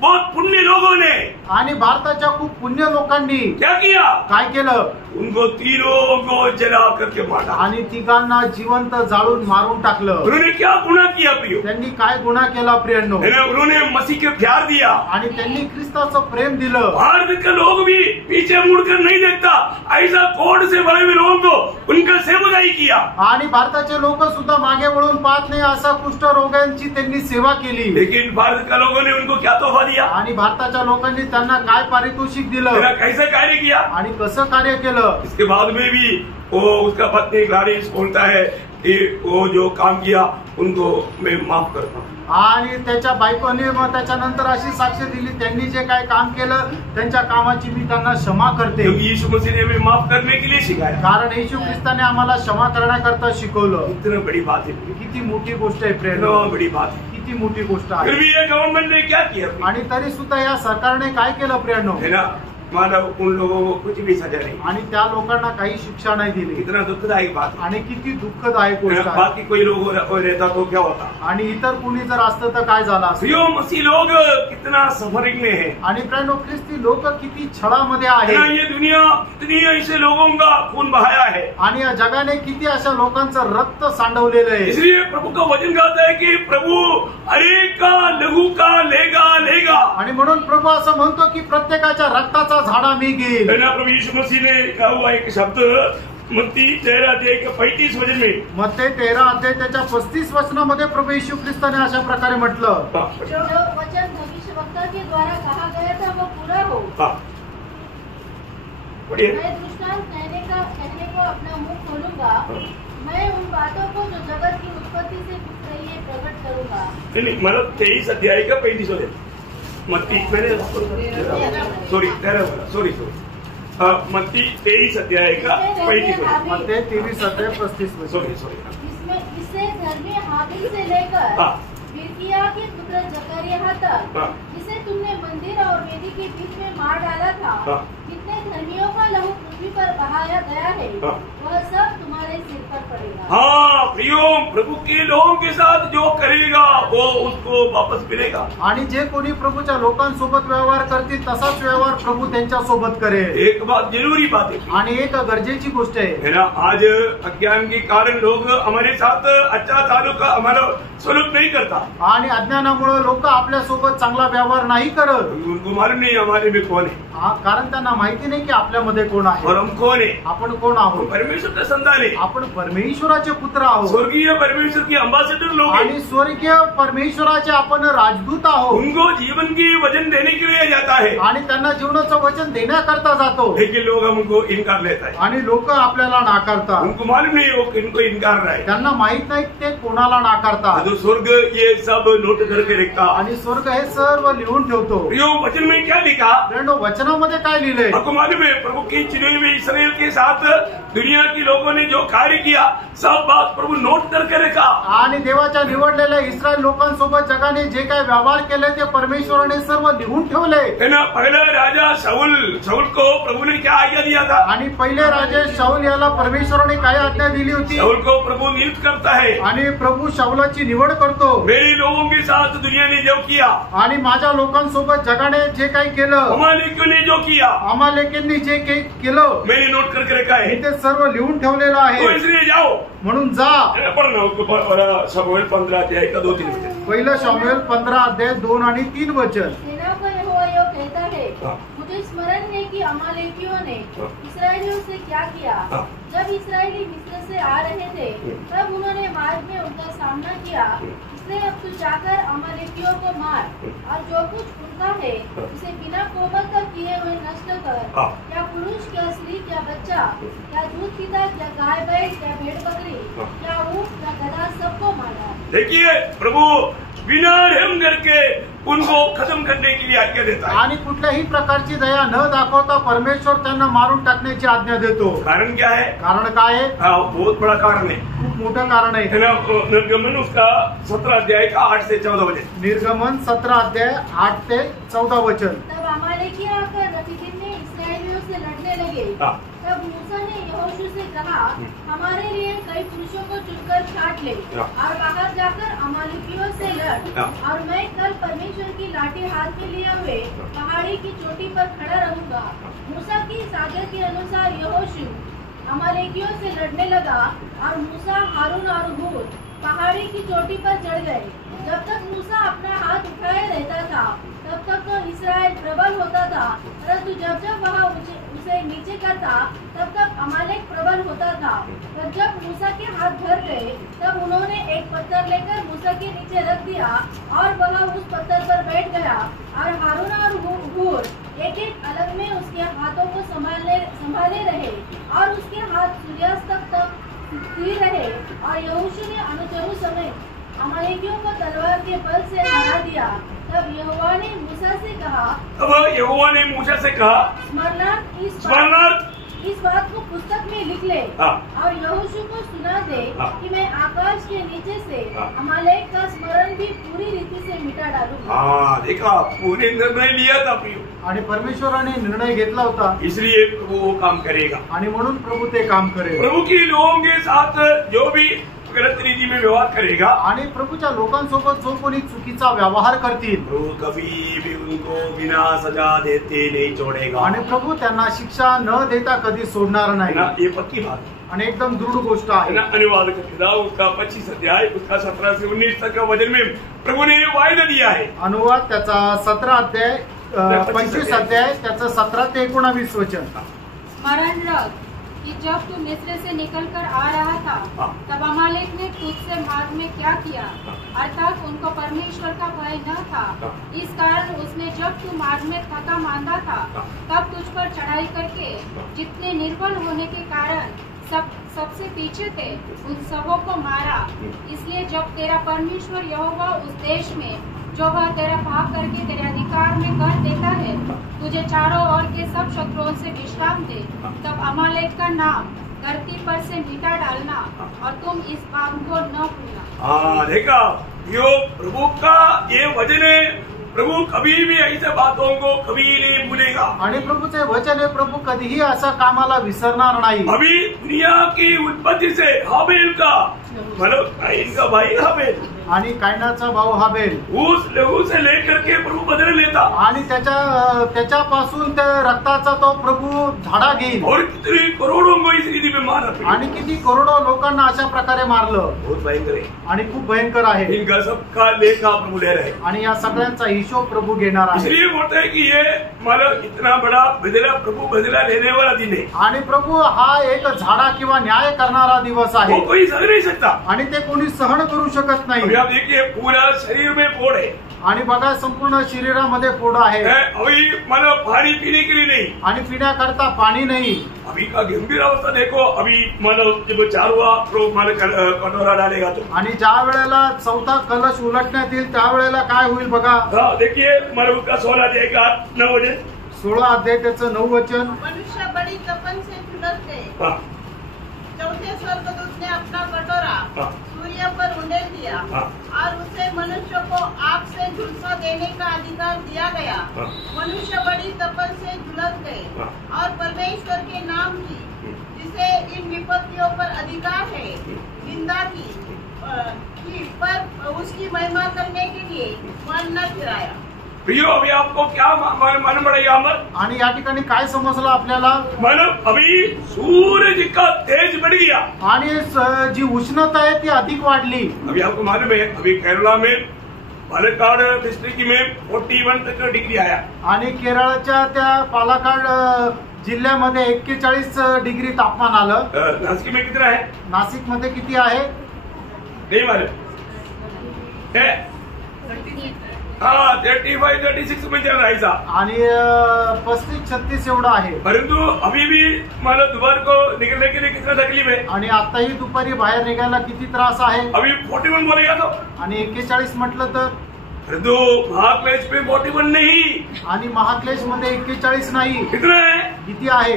बहुत पुण्य लोगों ने, आणि भारताच्या खूप पुण्य लोकांनी क्या किया, काय केलं, उनको तीनों को जला करके मारा. आणि तिघांना जिवंत जाळून मारून टाकलं. उन्होंने क्या गुनाह किया प्रियो, त्यांनी काय गुन्हा केला प्रियांनो, उन्होंने मसीह के प्यार दिया आणि त्यांनी ख्रिस्ताचं प्रेम दिलं. भारत के लोग भी पीछे मुड़कर नहीं देखता, ऐसा कोड से बड़े हुए लोगों को उनका सेवकाई किया. आणि भारताचे लोक सुद्धा मागे वळून पाहत नाही असा कुष्ठ रोगांची त्यांनी सेवा केली. लेकिन भारत के लोगों ने उनको क्या तोहफा दिया, आणि भारताच्या लोकांनी त्यांना काय पारितोषिक दिलं, कैसे कार्य किया आणि कसं कार्य केलं. इसके बाद में भी वो उसका पत्नी ग्लाडिस बोलता है कि वो जो काम किया उनको मैं माफ करता हूँ. आणि त्याच्या बायकोने मग त्याच्यानंतर अशी साक्ष दिली, त्यांनी जे काय काम केलं त्यांच्या कामाची मी त्यांना क्षमा करते. यीशु मसीह ने हमें माफ करने के लिए सिखाया, कारण येशू ख्रिस्ताने आम्हाला क्षमा करण्याकरता शिकवलं. इतनी बड़ी बात है, किती मोठी गोष्ट आहे प्रेम, बड़ी बात है, किती मोठी गोष्ट आहे. फिर भी ये गवर्नमेंट ने क्या किया, आणि तरी सुद्धा या सरकारने काय केलं प्रियांनो, है ना. मतलब उन लोगों को कुछ भी सजा नहीं। आणि त्या लोकांना काही शिक्षा नाही दिली। कितना दुखदायक बात है। आणि किती दुःखदायक गोष्ट आहे। बाकी कोई लोग रहता तो क्या होता। आणि इतर कोणी जर असतं तर काय झालं असतं। प्रियो मसीह लोग कितना सफरिंग में है। आणि प्रिय ख्रिस्ती लोक किती छळामध्ये आहे। ये दुनिया कितनी ऐसे लोगों का खून बहाया है। आणि या जगाने किती अशा लोकांचं रक्त सांडवलेलं आहे। इसलिए प्रभु का वचन कहता है कि प्रभु अनेक का लहू का लेगा। आणि म्हणून प्रभू असं म्हणतो की प्रत्येकाच्या रक्ताचा झाडा मी घेईन। प्रभु यीशु मसीह ने कहा हुआ एक शब्द मत्ती 13 अध्याय के 35 वचन में, मत्ती 13 अध्याय त्याच्या 35 वचनामध्ये प्रभू येशू ख्रिस्ताने अशा प्रकारे म्हटलं, जो वचन भविष्यवक्ता के द्वारा कहा गया था वो पूरा हो। मैं दृष्टांत कहने को अपना मुंह खोलूंगा। मैं उन बातों को जो जगत की उत्पत्ति से गुजर रही है प्रकट करूंगा। नहीं, मतलब 23 अध्याय का 35 वचन मत्ती मत्ती 23 अध्याय का 35 वचन। मत्ती 23 अध्याय 35 वचन। इससे धर्मी हाबिल से लेकर बिरकिया के पुत्र जकरिया तक, जिसे तुमने मंदिर और वेदी के बीच में मार डाला था, जितने धर्मियों का लहू पृथ्वी पर बहाया गया है, वह सब तुम्हारे सिर पर पड़ेगा। हाँ प्रियो, प्रभु के लोगों के साथ जो करेगा वो उसको वापस मिलेगा। आणि जे कोणी प्रभूच्या लोकांसोबत व्यवहार करतील तसाच व्यवहार प्रभू त्यांच्या सोबत करेल। एक बात जरूरी बात है आणि एक गरजेची गोष्ट आहे ना, आज अज्ञान के कारण लोग हमारे साथ अच्छा ताल्लुक हमारा सलूक नहीं करता। आणि अज्ञानामुळे लोक आपल्या सोबत चांगला व्यवहार नाही करत। उनको मालूम नहीं हमारे में कौन है। कारण त्यांना माहिती नाही की आपल्यामध्ये कोण आहे और हम कौन है। आपण कोण आहोत। परमेश्वर का संतान है। आपण परमेश्वराचे पुत्र आहोत। स्वर्गीय परमेश्वर की अंबासिडर लोग हैं। आणि स्वर्गीय परमेश्वराचे आपण राजदूत आहोत। उनको जीवन की वचन देने के लिए जाता है आणि त्यांना जीवनाचं वचन देण्याकरता जातो। लेकिन लोग हमको इनकार लेता है आणि लोक आपल्याला नाकारतात। उनको मालूम नहीं वो इनको इनकार रहा है। त्यांना माहित नाही ते कोणाला नाकारतात। तो स्वर्ग ये सब नोट करके रखता आणि स्वर्ग हे सर्व लिहून ठेवतो। प्रियो वचन में क्या लिखा। वचनामध्ये काय लिहिलंय आपको मालूम है, प्रभु की चुने हुए इस्राएल के साथ दुनिया के लोगों ने जो कार्य किया सब बात प्रभु नोट करके रखा। आणि देवाच्या निवडलेल्या इस्रायल लोकांसोबत जगाने जे काही व्यवहार केले ते परमेश्वराने सर्व लिहून ठेवले। पहला राजा शाऊल को प्रभु ने क्या आज्ञा दिया था। आणि पहिले राजे शाऊल याला परमेश्वराने काय आज्ञा दिली होती। शाऊल को प्रभु नियुक्त करता है आणि प्रभू शाऊलाची निवड करतो। मेरे लोगों के साथ दुनिया ने जो किया आणि माझ्या लोकांसोबत जगाने जे काही केलं, अमालेकियों ने जो किया, अमालेकींनी जे काही केलं, मैंने नोट करके रखा है। ते सर्व लिहून ठेवलेलं आहे। तो इसलिए जाओ, म्हणून जा। पढ़ना उसको शमूएल 15 अध्याय का 2-3 वचन। पहिलं शमूएल 15 अध्याय 2 आणि 3 वचन। सेना का यहोवा यह कहता है, मुझे स्मरण है कि अमालेकियों ने इस्राएलियों से क्या किया। जब इस्राएली मिस्र से आ रहे थे तब उन्होंने मार्ग में उनका सामना किया। इसलिए अब तू जाकर अमालेकियों को मार और जो कुछ उनका है उसे बिना कोमल तक किए हुए नष्ट कर। क्या पुरुष, क्या स्त्री, क्या बच्चा, क्या दूध पीता, क्या गाय बैल, क्या भेड़ बकरी, क्या ऊंट, क्या गधा, सबको मारा। देखिए प्रभु बिना रहम करके उनको खत्म करने के लिए आज्ञा देता है। आणि कुठल्याही प्रकारची दया न दाखवता परमेश्वर त्यांना मारून टाकण्याची आज्ञा देतो। कारण क्या है। कारण काय आहे। बहुत बड़ा कारण है, खूप मोठं कारण आहे। निर्गमन उसका 17 अध्याय का 8 से 14 वचन। निर्गमन 17 अध्याय 8 ते 14 वचन। तब अमालेकी आकर रफीदीम में इस्राएलियों से लड़ने लगे। तब मूसा ने यहोशू से कहा, हमारे लिए कई पुरुषों को चुनकर छांट ले और बाहर जाकर अमालेकियों से लड़, और मैं कल परमेश्वर की लाठी हाथ में लिए हुए पहाड़ी की चोटी पर खड़ा रहूंगा। मूसा की इस आज्ञा के अनुसार यहोशू अमालेकियों से लड़ने लगा और मूसा, हारून और हूर पहाड़ी की चोटी पर चढ़ गए। जब तक मूसा अपना हाथ उठाए रहता था तब तक तो इस्राएल प्रबल होता था, परंतु जब जब वह उसे नीचे करता तब तक अमालेक प्रबल होता था। पर जब मूसा के हाथ भर गए तब उन्होंने एक पत्थर लेकर मूसा के नीचे रख दिया और वह उस पत्थर पर बैठ गया, और हारून और हूर एक एक अलग में उसके हाथों को संभाले रहे और उसके हाथ सूर्यास्त तक स्थिर रहे। और यहोशू ने अनुचरों समेत अमालेकियों को तलवार के बल से हरा दिया। तब यहोवा ने मूसा से कहा, स्मरणार्थ इस बात को पुस्तक में लिख ले और यहोशू को सुना दे कि मैं आकाश के नीचे से अमालेक का स्मरण भी पूरी रीति से मिटा डालूंगा। देखा, पूरे निर्णय लिया था प्रियो, आणि परमेश्वराने निर्णय घेतला होता, इसलिए प्रभु वो काम करेगा आणि म्हणून प्रभु ते काम करेल। प्रभु की लोगों के साथ जो भी गलत रीति में व्यवहार करेगा आणि प्रभूच्या लोकांसोबत जो कोणी चुकीचा व्यवहार करतील, प्रभु कभी भी उनको बिना सजा देते नहीं छोड़ेगा। आणि प्रभू त्यांना शिक्षा न देता कधी सोडणार नाही। ये पक्की बात है, आणि एकदम दृढ गोष्ट आहे। अनुवाद करके उसका 25 अध्याय उसका 17 से 19 तक का वचन में प्रभु ने वायदा दिया है। अनुवाद त्याचा 17 अध्याय 25 अध्याय त्याचं 17 ते 19 वचन। स्मरण रख कि जब तू मिस्र से निकलकर आ रहा था तब अमालेक ने तुझसे मार्ग में क्या किया, अर्थात उनको परमेश्वर का भय न था। इस कारण उसने जब तू मार्ग में थका मांदा था तब तुझ पर चढ़ाई करके जितने निर्बल होने के कारण सबसे पीछे थे उन सबों को मारा। इसलिए जब तेरा परमेश्वर यहोवा उस देश में जो वह तेरा भाग करके तेरे अधिकार में कर देता है तुझे चारों ओर के सब शत्रुओं से विश्राम दे, तब अमालेक का नाम धरती पर से मिटा डालना और तुम इस काम को न भूलना। देखा, यो प्रभु का ये वचन है, प्रभु कभी भी ऐसे बातों को कभी नहीं भूलेगा। आणि प्रभूचे वचन आहे, प्रभू कधीही असा कामाला विसरणार नाही। अभी दुनिया की उत्पत्ति से हाबेल का मतलब काइन का भाई हाबेल आणि कायनाचा भाऊ हाबेल उस लहू से लेकर के प्रभु बदल लेता आणि त्याच्यापासून त्या रक्ताचा तो प्रभू झाडा घेईल और कितने करोड़ों को इस रीति में मारा आणि किती करोडो लोकांना अशा प्रकारे मारलं। बहुत भयंकर है आणि खूप भयंकर आहे। इनका सबका लेखा प्रभु ले रहे आणि या सगळ्यांचा हिशोब प्रभु घेणार आहे। इसलिए बोलते हैं कि ये मतलब इतना बड़ा बदला प्रभु बदला लेने वाला दिन है आणि प्रभु हा एक झाडा किंवा न्याय करणारा दिवस आहे। वो कोई सह नहीं सकता आणि ते कोणी सहन करू शकत नाही। आप देखिए पूरा शरीर में फोड़ है आणि बघा संपूर्ण शरीरामध्ये फोड आहे। अभी मतलब पानी पीने के लिए नहीं आणि पिण्याकरता पाणी नाही। अभी का गंभीर अवस्था देखो, अभी मतलब जब चारवा कटोरा डालेगा तो आणि ज्या वेळेला चौथा कलश उलटण्यात येईल त्यावेळेला काय होईल बघा। देखिए मतलब उसका 16 अध्याय का 9 वचन 16 अध्याय त्याचं 9 वचन। मनुष्य बड़ी तपन से झुलस गए, चौथे स्वर्गदूत ने अपना कटोरा सूर्य पर उंडेल दिया और उसे मनुष्य को आग से झुलसा देने का अधिकार दिया गया। मनुष्य बड़ी तपन से झुलस गए और परमेश्वर के नाम की जिसे इन विपत्तियों पर अधिकार है निंदा की पर उसकी महिमा करने के लिए मन न फिराया। प्रियो, अभी आपको क्या मालूम पड़ेगा मत आणि या ठिकाणी काय समजलं आपल्याला, मतलब अभी सूरज का तेज बढ़ गया आणि जी उष्णता आहे ती अधिक वाढली। अभी आपको मालूम है अभी केरला में पालक्काड डिस्ट्रिक्ट में 41 तक डिग्री आया आणि केरळच्या त्या पालक्काड जिल्ह्यामध्ये 41 डिग्री तापमान आलं। नासिक में कितना है? नाशिक मध्ये किती आहे नहीं मालूम है? 35-36 में चल रहा है आणि 35-36 एवढा आहे। परंतु अभी भी मतलब दोपहर को निकलने के लिए कितना तकलीफ है आणि आताही दुपारी बाहेर निघायला किती त्रास आहे। अभी 41 बोलेगा तो आणि 41 म्हटलं तर परंतु महाक्लेश पे 41 नहीं आणि महाक्लेश मध्ये 41 नाही। कितना है? किती आहे?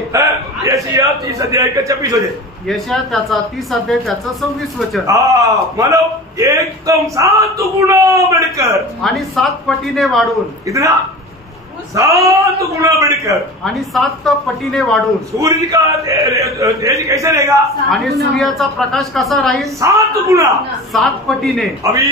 यशायाह 30 अध्याय का 26 वचन। यशायाह त्याचा 30 अध्याय त्याचं 26 वचन। मतलब एकदम 7 गुना बढ़कर आणि 7 पटीने वाढून। कितना? 7 गुना बढ़कर आणि 7 पटीने वाढून। सूर्य का तेज कैसे रहेगा? आणि सूर्याचा प्रकाश कसा राहील? 7 गुना 7 पटीने। अभी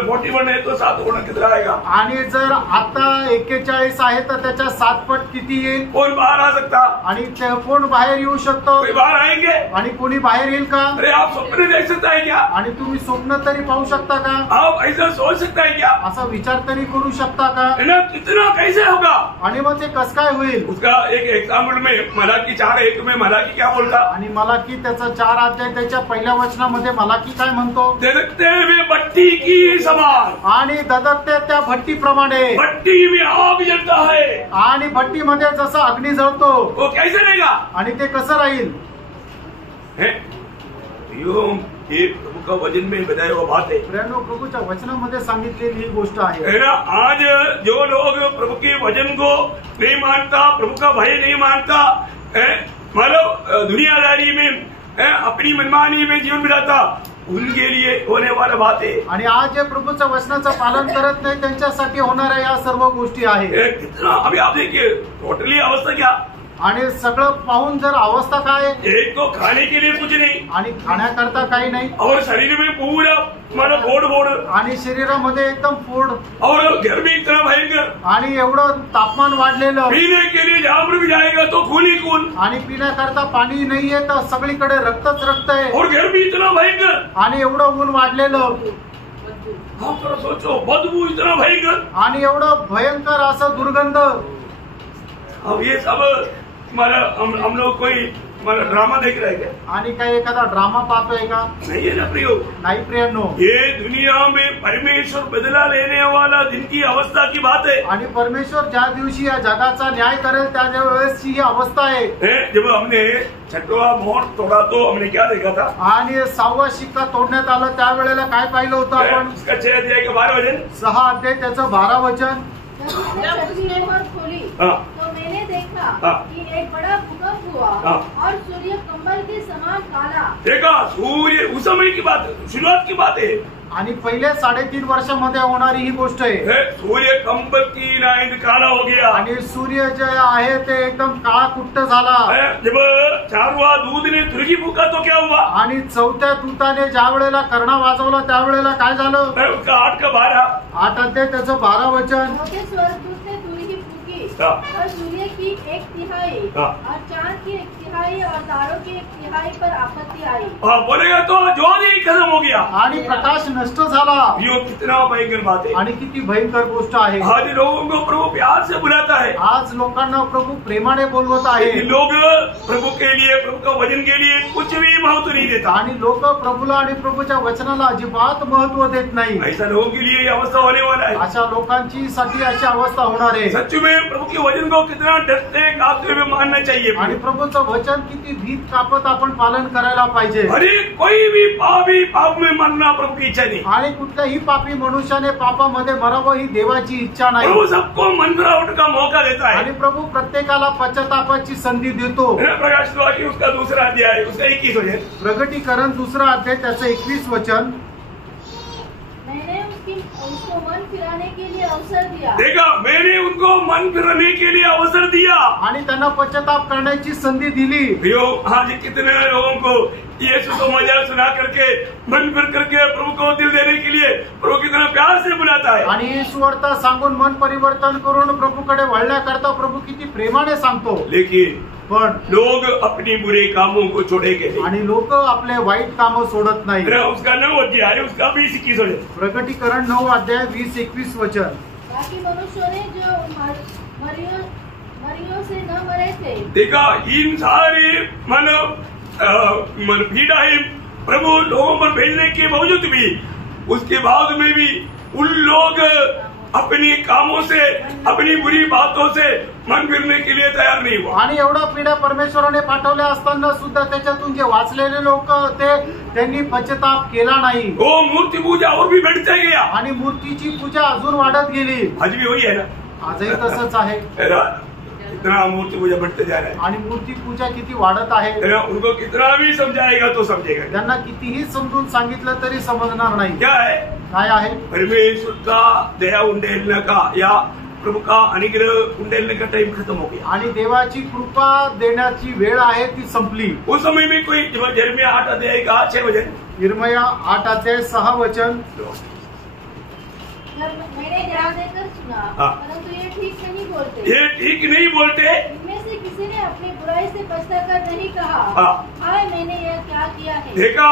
41 है तो 7 गुना कितना आएगा? आणि जर आता 41 आहे तर त्याच्या 7 पट किती येईल? कौन बाहर आ सकता? आणि कोण बाहेर येऊ शकतो? कोई बाहर आएंगे? आणि कोणी बाहेर येईल का? अरे आप स्वप्न देख सकता है क्या? आणि तुम्ही स्वप्न तरी पाहू शकता का? आप ऐसा सोच सकता है क्या? असा विचार तरी करू शकता का? कितना कैसे होगा? आणि मग ते कसं काय होईल? उसका एक एग्जाम्पल में मलाकी 4:1 में मलाकी क्या बोलता? आणि मलाकी त्याचा 4 अध्याय त्याच्या पहिल्या वचनामध्ये मलाकी काय म्हणतो? दधकते हुए भट्टी की समान आणि दधकते त्या भट्टीप्रमाणे भट्टी में आग जलता है आणि भट्टीमध्ये जसा अग्नी जळतो वो कैसे रहेगा? आणि ते कसं राहील? ये प्रभु का वचन में बताया हुआ बात है। प्रभूच्या वचनामध्ये सांगितलेली ही गोष्ट आहे। है ना? आज जो लोग प्रभु के वचन को नहीं मानता, प्रभु का भय नहीं मानता, मतलब दुनियादारी में अपनी मनमानी में जीवन बिताता उनके लिए होने वाला बात है। आणि आज जे प्रभूच्या वचनाचं पालन करत नाही त्यांच्यासाठी होणाऱ्या या सर्व गोष्टी आहेत। कितना अभी आप देखिए टोटली अवस्था क्या, आणि सगळं पाहून जर अवस्था काय, एक तो खाने के लिए कुछ नहीं आणि खाण्याकरता काही नाही, और शरीर में पूरा माना बोर्ड बोर्ड, आणि शरीरामध्ये एकदम फोड, और गर्मी इतना भयंकर, आणि एवढं तापमान वाढलेलं, पीने के लिए जहां पर भी जाएगा तो खून ही खून, आणि पिण्याकरता पाणी नाहीये तर सगळीकडे रक्तच रक्त आहे, और गर्मी इतना भयंकर, आणि एवढं ऊन वाढलेलं, आप जरा सोचो बदबू इतना भयंकर, आणि एवढं भयंकर असं दुर्गंध। अब ये सब हमारा हम लोग कोई हमारा ड्रामा देख रहे हैं क्या? आणि काही एखादा ड्रामा पाहतोय का? नहीं है ना प्रियो, नाही प्रियांनो, ये दुनिया में परमेश्वर बदला लेने वाला दिन की अवस्था की बात है। आणि परमेश्वर ज्या दिवशी या जगाचा न्याय करेल त्या वेळेसची ही अवस्था आहे। जब हमने छठवा मोहर तोड़ा तो हमने क्या देखा था? आणि 6वा शिक्का तोडण्यात आलं त्यावेळेला काय पाहिलं होतं आपण? उसका 6 अध्याय का 12 वचन, 6 अध्याय त्याचं 12 वचन। जब उसने मोहर खोली तो मैंने देखा कि एक बड़ा भूकंप हुआ और सूर्य कंबल के समान काला। देखा सूर्य उस समय की बात, शुरुआत की बात है, आणि पहिले 3.5 वर्षामध्ये होणारी ही गोष्ट आहे। सूर्य कंबल की नाइट काला हो गया, आणि सूर्य जे आहे ते एकदम काळा कुट्ट झाला। जब 4वां दूध ने तुरगी फूका तो क्या हुआ? आणि 4थ्या दूताने ज्या वेळेला कर्णा वाजवला त्यावेळेला काय झालं? उसका 8 का 12, 8 अध्याय त्याचं 12 वचन। स्वर्गदूत ने तुरही फूकी और सूर्य की 1/3 और चांद की 1/3 और तारों की 1/3 पर आपत्ति आई। बोलेगा तो ज्योत ही खत्म हो गया, आणि प्रकाश नष्ट झाला। ये कितना भयंकर बात है। आणि किती भयंकर गोष्ट आहे। आज लोगों को प्रभु प्यार से बुलाता है, आज लोकांना प्रभु प्रेमाने बोलवत आहे। लोग प्रभु के लिए, प्रभु का वचन के लिए कुछ भी महत्व नहीं देता, आणि लोक प्रभूला आणि प्रभूच्या वचनाला अजिबात महत्व देत नाही। ऐसा लोगों के लिए अवस्था होने वाला है। अशा लोकांची साठी अशी अवस्था होणार आहे। सच में प्रभु के वचन को कितना डरते कापते हुए मानना चाहिए, आणि प्रभूचं वचन किती भीत कापत आपण पालन करायला पाहिजे। अरे कोई भी पाप में मरना प्रभु की इच्छा नहीं, आणि कुठल्याही पापी मनुष्याने पापामध्ये मरावं ही देवाची इच्छा नाही। प्रभु सबको मन फिरावट का मौका देता है, आणि प्रभू प्रत्येकाला पश्चातापाची संधी देतो। प्रकाश की उसका 2रा अध्याय उसका 21 वचन, प्रगटीकरण 2रा अध्याय त्याचं 21 वचन। मैंने उसको मन फिराने के लिए अवसर दिया। देखा मैंने उनको मन फिराने के लिए अवसर दिया, आणि त्यांना पश्चाताप करण्याची संधी दिली। आज कितने लोगों को यीशु को मजा सुना करके मन फिर करके प्रभु को दिल देने के लिए प्रभु कितना प्यार से बुलाता है, आणि ईश्वरता सांगून मन परिवर्तन करून प्रभूकडे वळण्याकरता प्रभू किती प्रेमाने सांगतो। लेकिन पण लोग अपनी बुरे कामों को छोड़ेंगे नहीं। आणि लोक आपले वाईट कामं सोडत नाही। उसका 9 अध्याय उसका 20-21 वचन, प्रगटीकरण 9 अध्याय 20-21 वचन। बाकी मनुष्यों ने जो मरियों से न मरे थे, देखा इन सारी मन पीड़ा ही प्रभु लोगों पर भेजने के बावजूद भी, उसके बाद में भी उन लोग अपनी कामों से, अपनी बुरी बातों से मन फिरने के लिए तयार नहीं हुआ। आणि एवढा पिढ्या परमेश्वराने पाठवल्या असताना सुद्धा त्याच्यातून जे वाचलेले लोक त्यांनी पश्चाताप केला नाही। वो मूर्ति पूजा और भी बढ़ते गया, आणि मूर्तीची पूजा अजून वाढत गेली। आज भी वही है ना, आजही तसंच आहे। इतना मूर्ति पूजा बढ़ते जा रहा है, आणि मूर्ती पूजा किती वाढत आहे। उनको कितना भी समझाएगा तो समझेगा, त्यांना कितीही समजून सांगितलं तरी समजणार नाही। क्या है? काय आहे? परमेश्वर का दया उंडेलने का या प्रभु का अनुग्रह उंडेलने का टाइम खत्म हो गया, आणि देवाची कृपा देण्याची वेळ आहे ती संपली। उस समय में कोई यिर्मयाह 8 अध्याय का 6 वचन, यिर्मयाह 8 अध्याय 6 वचन। मैंने ध्यान देकर सुना, परंतु ये ठीक नहीं बोलते। ये ठीक नहीं बोलते। इनमें से किसी ने अपनी बुराई से पछताकर नहीं कहा, हाय मैंने यह क्या किया है। देखा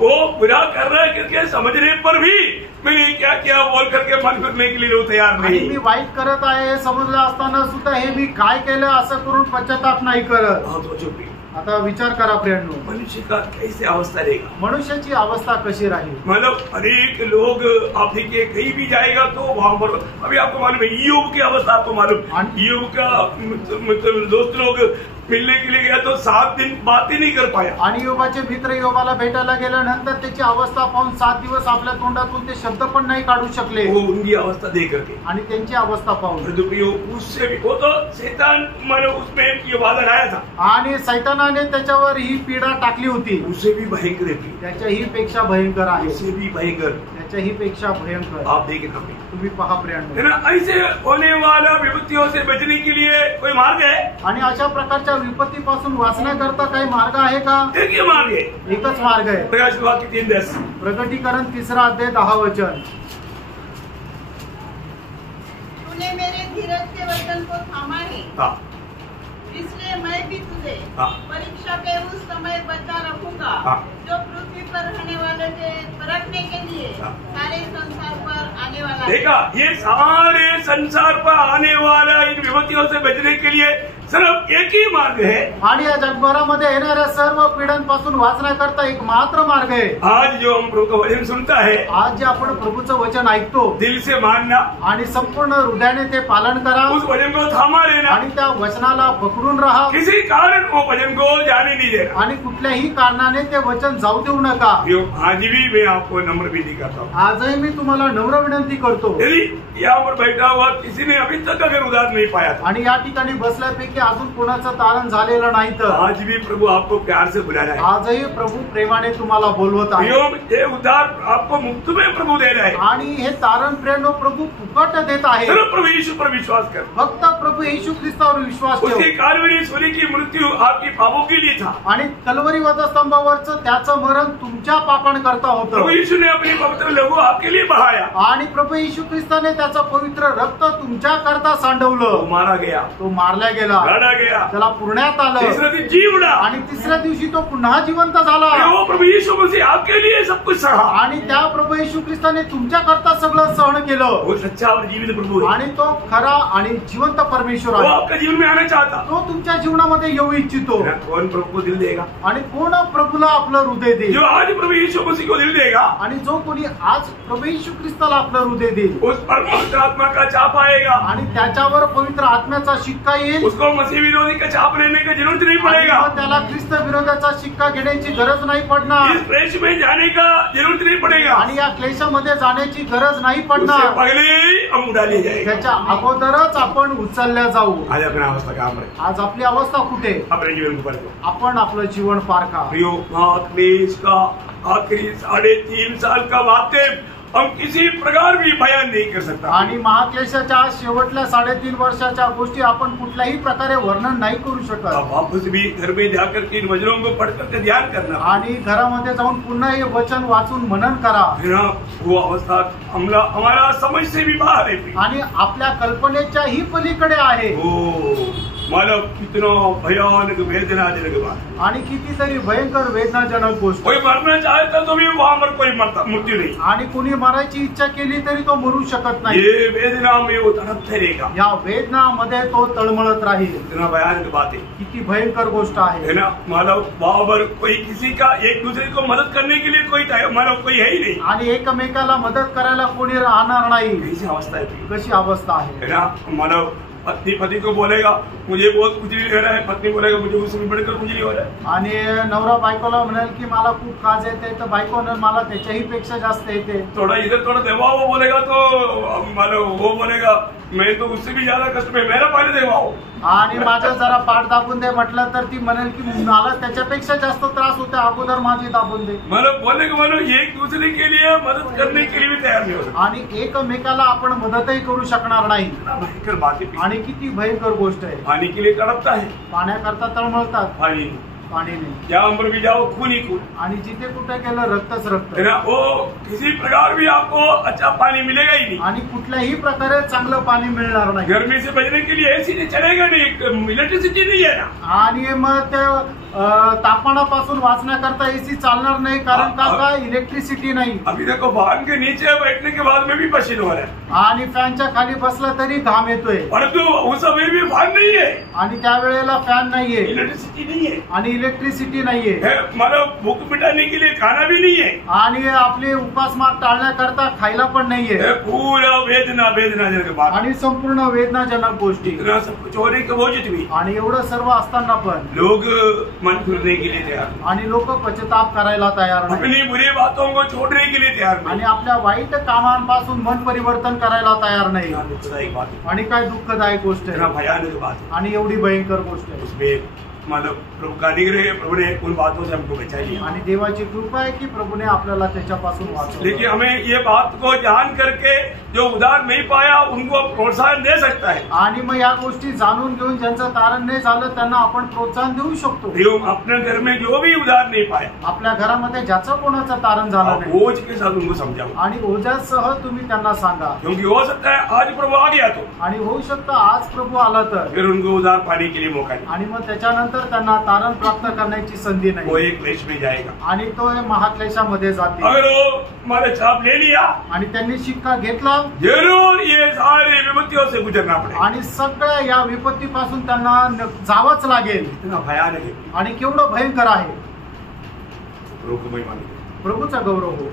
वो बुरा कर रहा है करके समझने पर भी मैंने क्या किया बोल करके मन फिरने के लिए तैयार आणि नहीं। मी वाईट करत आहे हे समजलं असताना सुद्धा हे मी काय केलं असं करून पश्चाताप नाही करत। आता विचार करा प्रियांनो, मनुष्य का कैसे अवस्था रहेगा, मनुष्याची अवस्था कशी राहील। मतलब अनेक लोग आप देखिए कहीं भी जाएगा तो वहां पर, अभी आपको मालूम है ईयोब की अवस्था आपको मालूम, ईयोब का मतलब दोस्त लोग मिलने के लिए गया तो 7 दिन बात ही नहीं कर पाया। आणि योबाचे मित्र योबाला भेटायला गेल्यानंतर त्याची अवस्था पाहून 7 दिवस आपल्या तोंडातून ते शब्द पण नाही काढू शकले। वो उनकी अवस्था देख करके आणि त्यांची अवस्था पाहून उससे भी वो तो शैतान मानो उसमें ये वादा लाया था आणि सैतानाने त्याच्यावर ही पीडा टाकली होती। उससे भी भयंकर है, त्याच्याही पेक्षा भयंकर आहे, उससे भी भयंकर, त्याच्याही पेक्षा भयंकर। आप देखें तुम्ही पहा प्रियांनो, है ना, ऐसे होने वाला विपत्तियों से बचने के लिए कोई मार्ग है? आणि अशा प्रकारच्या विपत्तीपासून वाचण्याकरता काही मार्ग आहे का? एक ही मार्ग है, एकच मार्ग आहे। प्रकाश वाक्य 3:10 प्रकटीकरण 3रा अध्याय 10 वचन। तूने मेरे धीरज के वचन को थामा है, हाँ, इसलिए मैं भी तुझे हाँ। परीक्षा के उस समय बचा रखूंगा हाँ। जो पृथ्वी पर रहने वाले से परखने के लिए हाँ। सारे संसार पर आने वाला है। देखा, ये सारे संसार पर आने वाला इन विपत्तियों से बचने के लिए सिर्फ एक ही मार्ग है। आणि या जगभरामध्ये येणाऱ्या सर्व पीडांपासून वाचण्याकरता एक मात्र मार्ग आहे। आज जो हम प्रभु का वचन सुनता है, आज जे आपण प्रभूचं वचन ऐकतो दिल से मानना, आणि संपूर्ण हृदयाने ते पालन करा उस वचन को थामा लेना, आणि त्या वचनाला पकडून राहा। किसी कारण वो वचन को जाने नहीं देना। आणि कुठल्याही कारणाने ते वचन जाऊ देऊ नका। आज भी मैं आपको नम्र विनती करता हूँ, आजही मी तुम्हाला नम्र विनंती करतो। यदि यहाँ पर बैठा हुआ किसी ने अभी तक अगर उधार नहीं पाया था, आणि या ठिकाणी बसल्यापैकी अजून कोणाचं तारण झालेलं नाही तर आज भी प्रभु आपको प्यार से बुला रहा है। आजही प्रभू प्रेमाने तुम्हाला बोलवत आहे। ये उद्धार आपको मुफ्त में प्रभु दे रहा है। आणि हे तारण प्रेम प्रभू फुकट देत आहे। सिर्फ प्रभु यीशु पर विश्वास कर, फक्त प्रभू येशू ख्रिस्तावर विश्वास ठेव। उसकी कालवरी सूर्य की मृत्यु आपकी पापों के लिए था। आणि कल्वरी वधस्तंभावरचं त्याचं मरण तुमच्या पापांकरता होतं। प्रभु यीशु ने अपनी पवित्र लहू आपके लिए बहाया, आणि प्रभू येशू ख्रिस्ताने त्याचं पवित्र रक्त तुमच्या करता सांडवलं। वो मारा गया, तो मारला गेला, गाड़ा गया, त्याला पुरण्यात आलं, तीसरे दिन जी उड़ा, आणि तिसऱ्या दिवशी तो पुन्हा जिवंत झाला। वो प्रभु यीशु मसीह आपके लिए सब कुछ सहा। आणि त्या प्रभू येशू ख्रिस्ताने तुमच्या करता सगळं सहन केलं। वो सच्चा और जीवित प्रभु है। आणि तो खरा आणि जिवंत परमेश्वर वो आहे। आपके जीवन में आना चाहता। तो तुमच्या जीवनामध्ये येऊ इच्छितो। कौन प्रभु को दिल देगा? आणि कोण प्रभूला आपलं हृदय देईल? जो आज प्रभु यीशु मसीह को दिल देगा, आणि जो कोणी आज प्रभू येशू ख्रिस्ताला आपलं हृदय देईल, उस पर पवित्र आत्मा का छाप आएगा, आणि त्याच्यावर पवित्र आत्म्याचा शिक्का येईल। उसको मसीह विरोधी का छाप लेने की जरूरत नहीं पड़ेगा, आणि मग त्याला ख्रिस्त विरोधाचा शिक्का घेण्याची गरज नाही पडणार, इस क्लेश में जाने का जरूरत नहीं पड़ेगा, आणि या क्लेशामध्ये जाण्याची गरज नाही उससे पडणार। पहले ही हम उड़ा लिए जाएगा। त्याच्या अगोदरच आपण उचलल्या जाऊ। आज अपना अवस्था काम रहे, आज आपली अवस्था कुठे? अपने जीवन को परखो। आपण आपलं जीवन पारखा। प्रियो, क्लेश का आखिरी 3.5 साल का वाक्य हम किसी प्रकार भी बयान नहीं कर सकता। आणि महाक्लेशाच्या शेवटल्या 3.5 वर्षाच्या गोष्टी आपण कुठल्याही प्रकारे वर्णन नाही करू शकत। अब वापस भी घर में जाकर के इन वचनों को पढ़ करके ध्यान करना, आणि घरामध्ये जाऊन पुन्हा हे वचन वाचून मनन करा। फिर वो अवस्था हमारा समझ से भी बाहर है। आणि आपल्या कल्पनेच्याही पलीकडे आहे। मानव कितना भयानक वेदनाजनक बात, आणि कितीतरी भयंकर वेदनाजनक गोष्ट। कोई मरना चाहता तो भी वहां पर कोई मृत्यु नहीं, आणि कोणी मरायची इच्छा केली तरी तो मरू शकत नाही। ये वेदना में वो तड़पते रहेगा। या वेदनामध्ये तो तळमळत राहील। इतना भयानक बात है, किती भयंकर गोष्ट आहे है ना। मानव वहां पर कोई किसी का एक दूसरे को मदद करने के लिए कोई मानव कोई है ही नहीं, आणि एकमेकाला मदत करायला कोणी राहणार नाही। कैसी अवस्था है, कशी अवस्था आहे, है ना। मानव पत्नी पति को बोलेगा मुझे बहुत कुछ नहीं हो रहा है, पत्नी बोलेगा मुझे उसमें बढ़कर कुछ नहीं हो रहा है। आणि नवरा बायकोला म्हणाल की मला खूप खाज येते, तर बायकोनं मला त्याच्याही पेक्षा जास्त येते। थोड़ा इधर थोड़ा दबाव बोलेगा तो मानो वो बोलेगा मैं तो उससे भी ज्यादा कष्ट में, मेरा पहले दबाव। आणि माझं जरा पाठ दाबून दे म्हटलं तर ती म्हणेल की मला त्याच्यापेक्षा जास्त त्रास होते, अगोदर माझी दाबून दे। मतलब बोलने का मानो एक दूसरे के लिए मदद करने के लिए भी तैयार नहीं हो सकता। आणि एकमेकाला आपण मदतही करू शकणार नाही। भयंकर बात है। आणि किती भयंकर गोष्ट आहे। पानी के लिए तड़पता है, पाण्याकरता तळमळतात, पानी पाणी नाही। जहाँ पर भी जाओ खून ही खून, आणि जिथे कुठे गेलं रक्तच रक्त। है ना। वो किसी प्रकार भी आपको अच्छा पानी मिलेगा ही नहीं, आणि कुठल्याही प्रकारे चांगलं पाणी मिळणार नाही। गर्मी से बचने के लिए ऐसी नहीं चलेगा नहीं, इलेक्ट्रिसिटी नहीं है ना। आणि मग ते तापमानापासून वाचण्याकरता एसी चालणार नाही, कारण का इलेक्ट्रिसिटी नाही। अभी देखो फैन के नीचे बैठने के बाद में भी पसीना हो रहा है, आणि फॅनच्या खाली बसला तरी घाम येतोय, परंतु उस समय भी फैन नहीं है, आणि त्यावेळेला फॅन नाहीये, इलेक्ट्रिसिटी नहीं है। आणि इलेक्ट्रिसिटी नाहीये है, मतलब भूख मिटाने के लिए खाना भी नहीं है, आणि आपले उपासमार टाळण्याकरता खायला पण नाहीये, है, पूरा वेदना वेदनाजनक बात, आणि संपूर्ण वेदनाजनक गोष्टी, इतना सब कुछ होने के बावजूद भी आणि एवढं सर्व असताना पण लोग मन फिरने के लिए तैयार नहीं, आणि लोक पश्चाताप करायला तयार नाही, अपनी बुरी बातों को छोड़ने के लिए तैयार आणि नहीं। आपल्या वाईट कामांपासून मन परिवर्तन करायला तयार नाही, यहाँ दुखदायक बात है, आणि काय दुःखदायक गोष्ट इतना आहे भयानक बात है, आणि एवढी भयंकर गोष्ट आहे। उसमें मतलब प्रभु का निग्रह, प्रभु ने उन बातों से हमको बचा लिया। आणि देवाची कृपा आहे की प्रभूने आपल्याला त्याच्यापासून वाचवलं। लेकिन हमें ये बात को जान करके जो उधार नहीं पाया उनको प्रोत्साहन दे सकता है, आणि मग या गोष्टी जाणून घेऊन ज्यांचं तारण नाही झालं त्यांना आपण प्रोत्साहन देऊ शकतो। एवं अपने घर में जो भी उधार नहीं पाया आपल्या घरामध्ये ज्याचं कोणाचं तारण झालं नाही बोझ के साथ उनको समझाओ, आणि ओझ्यासह तुम्ही त्यांना सांगा, क्योंकि हो सकता है आज प्रभु आ गया तो आणि होऊ शकतं आज प्रभु आला तर, फिर उनको उधार पाने के लिए मौका नहीं, आणि मग त्याच्यानंतर त्यांना तारण प्राप्त करण्याची संधी वो नाही, एक क्लेश में जाएगा। आणि तो महाक्लेशामध्ये जाते। अगर वो हमारे छाप ले लिया, आणि त्यांनी शिक्का घेतला जरूर ये सारे विपत्तियों से गुजरना पड़ेगा। आणि सगळ्या या विपत्तीपासून त्यांना जावंच लागेल, इतना भयानक है, आणि केवढं भयंकर आहे। प्रभु को महिमा मिले। प्रभूचा गौरव हो।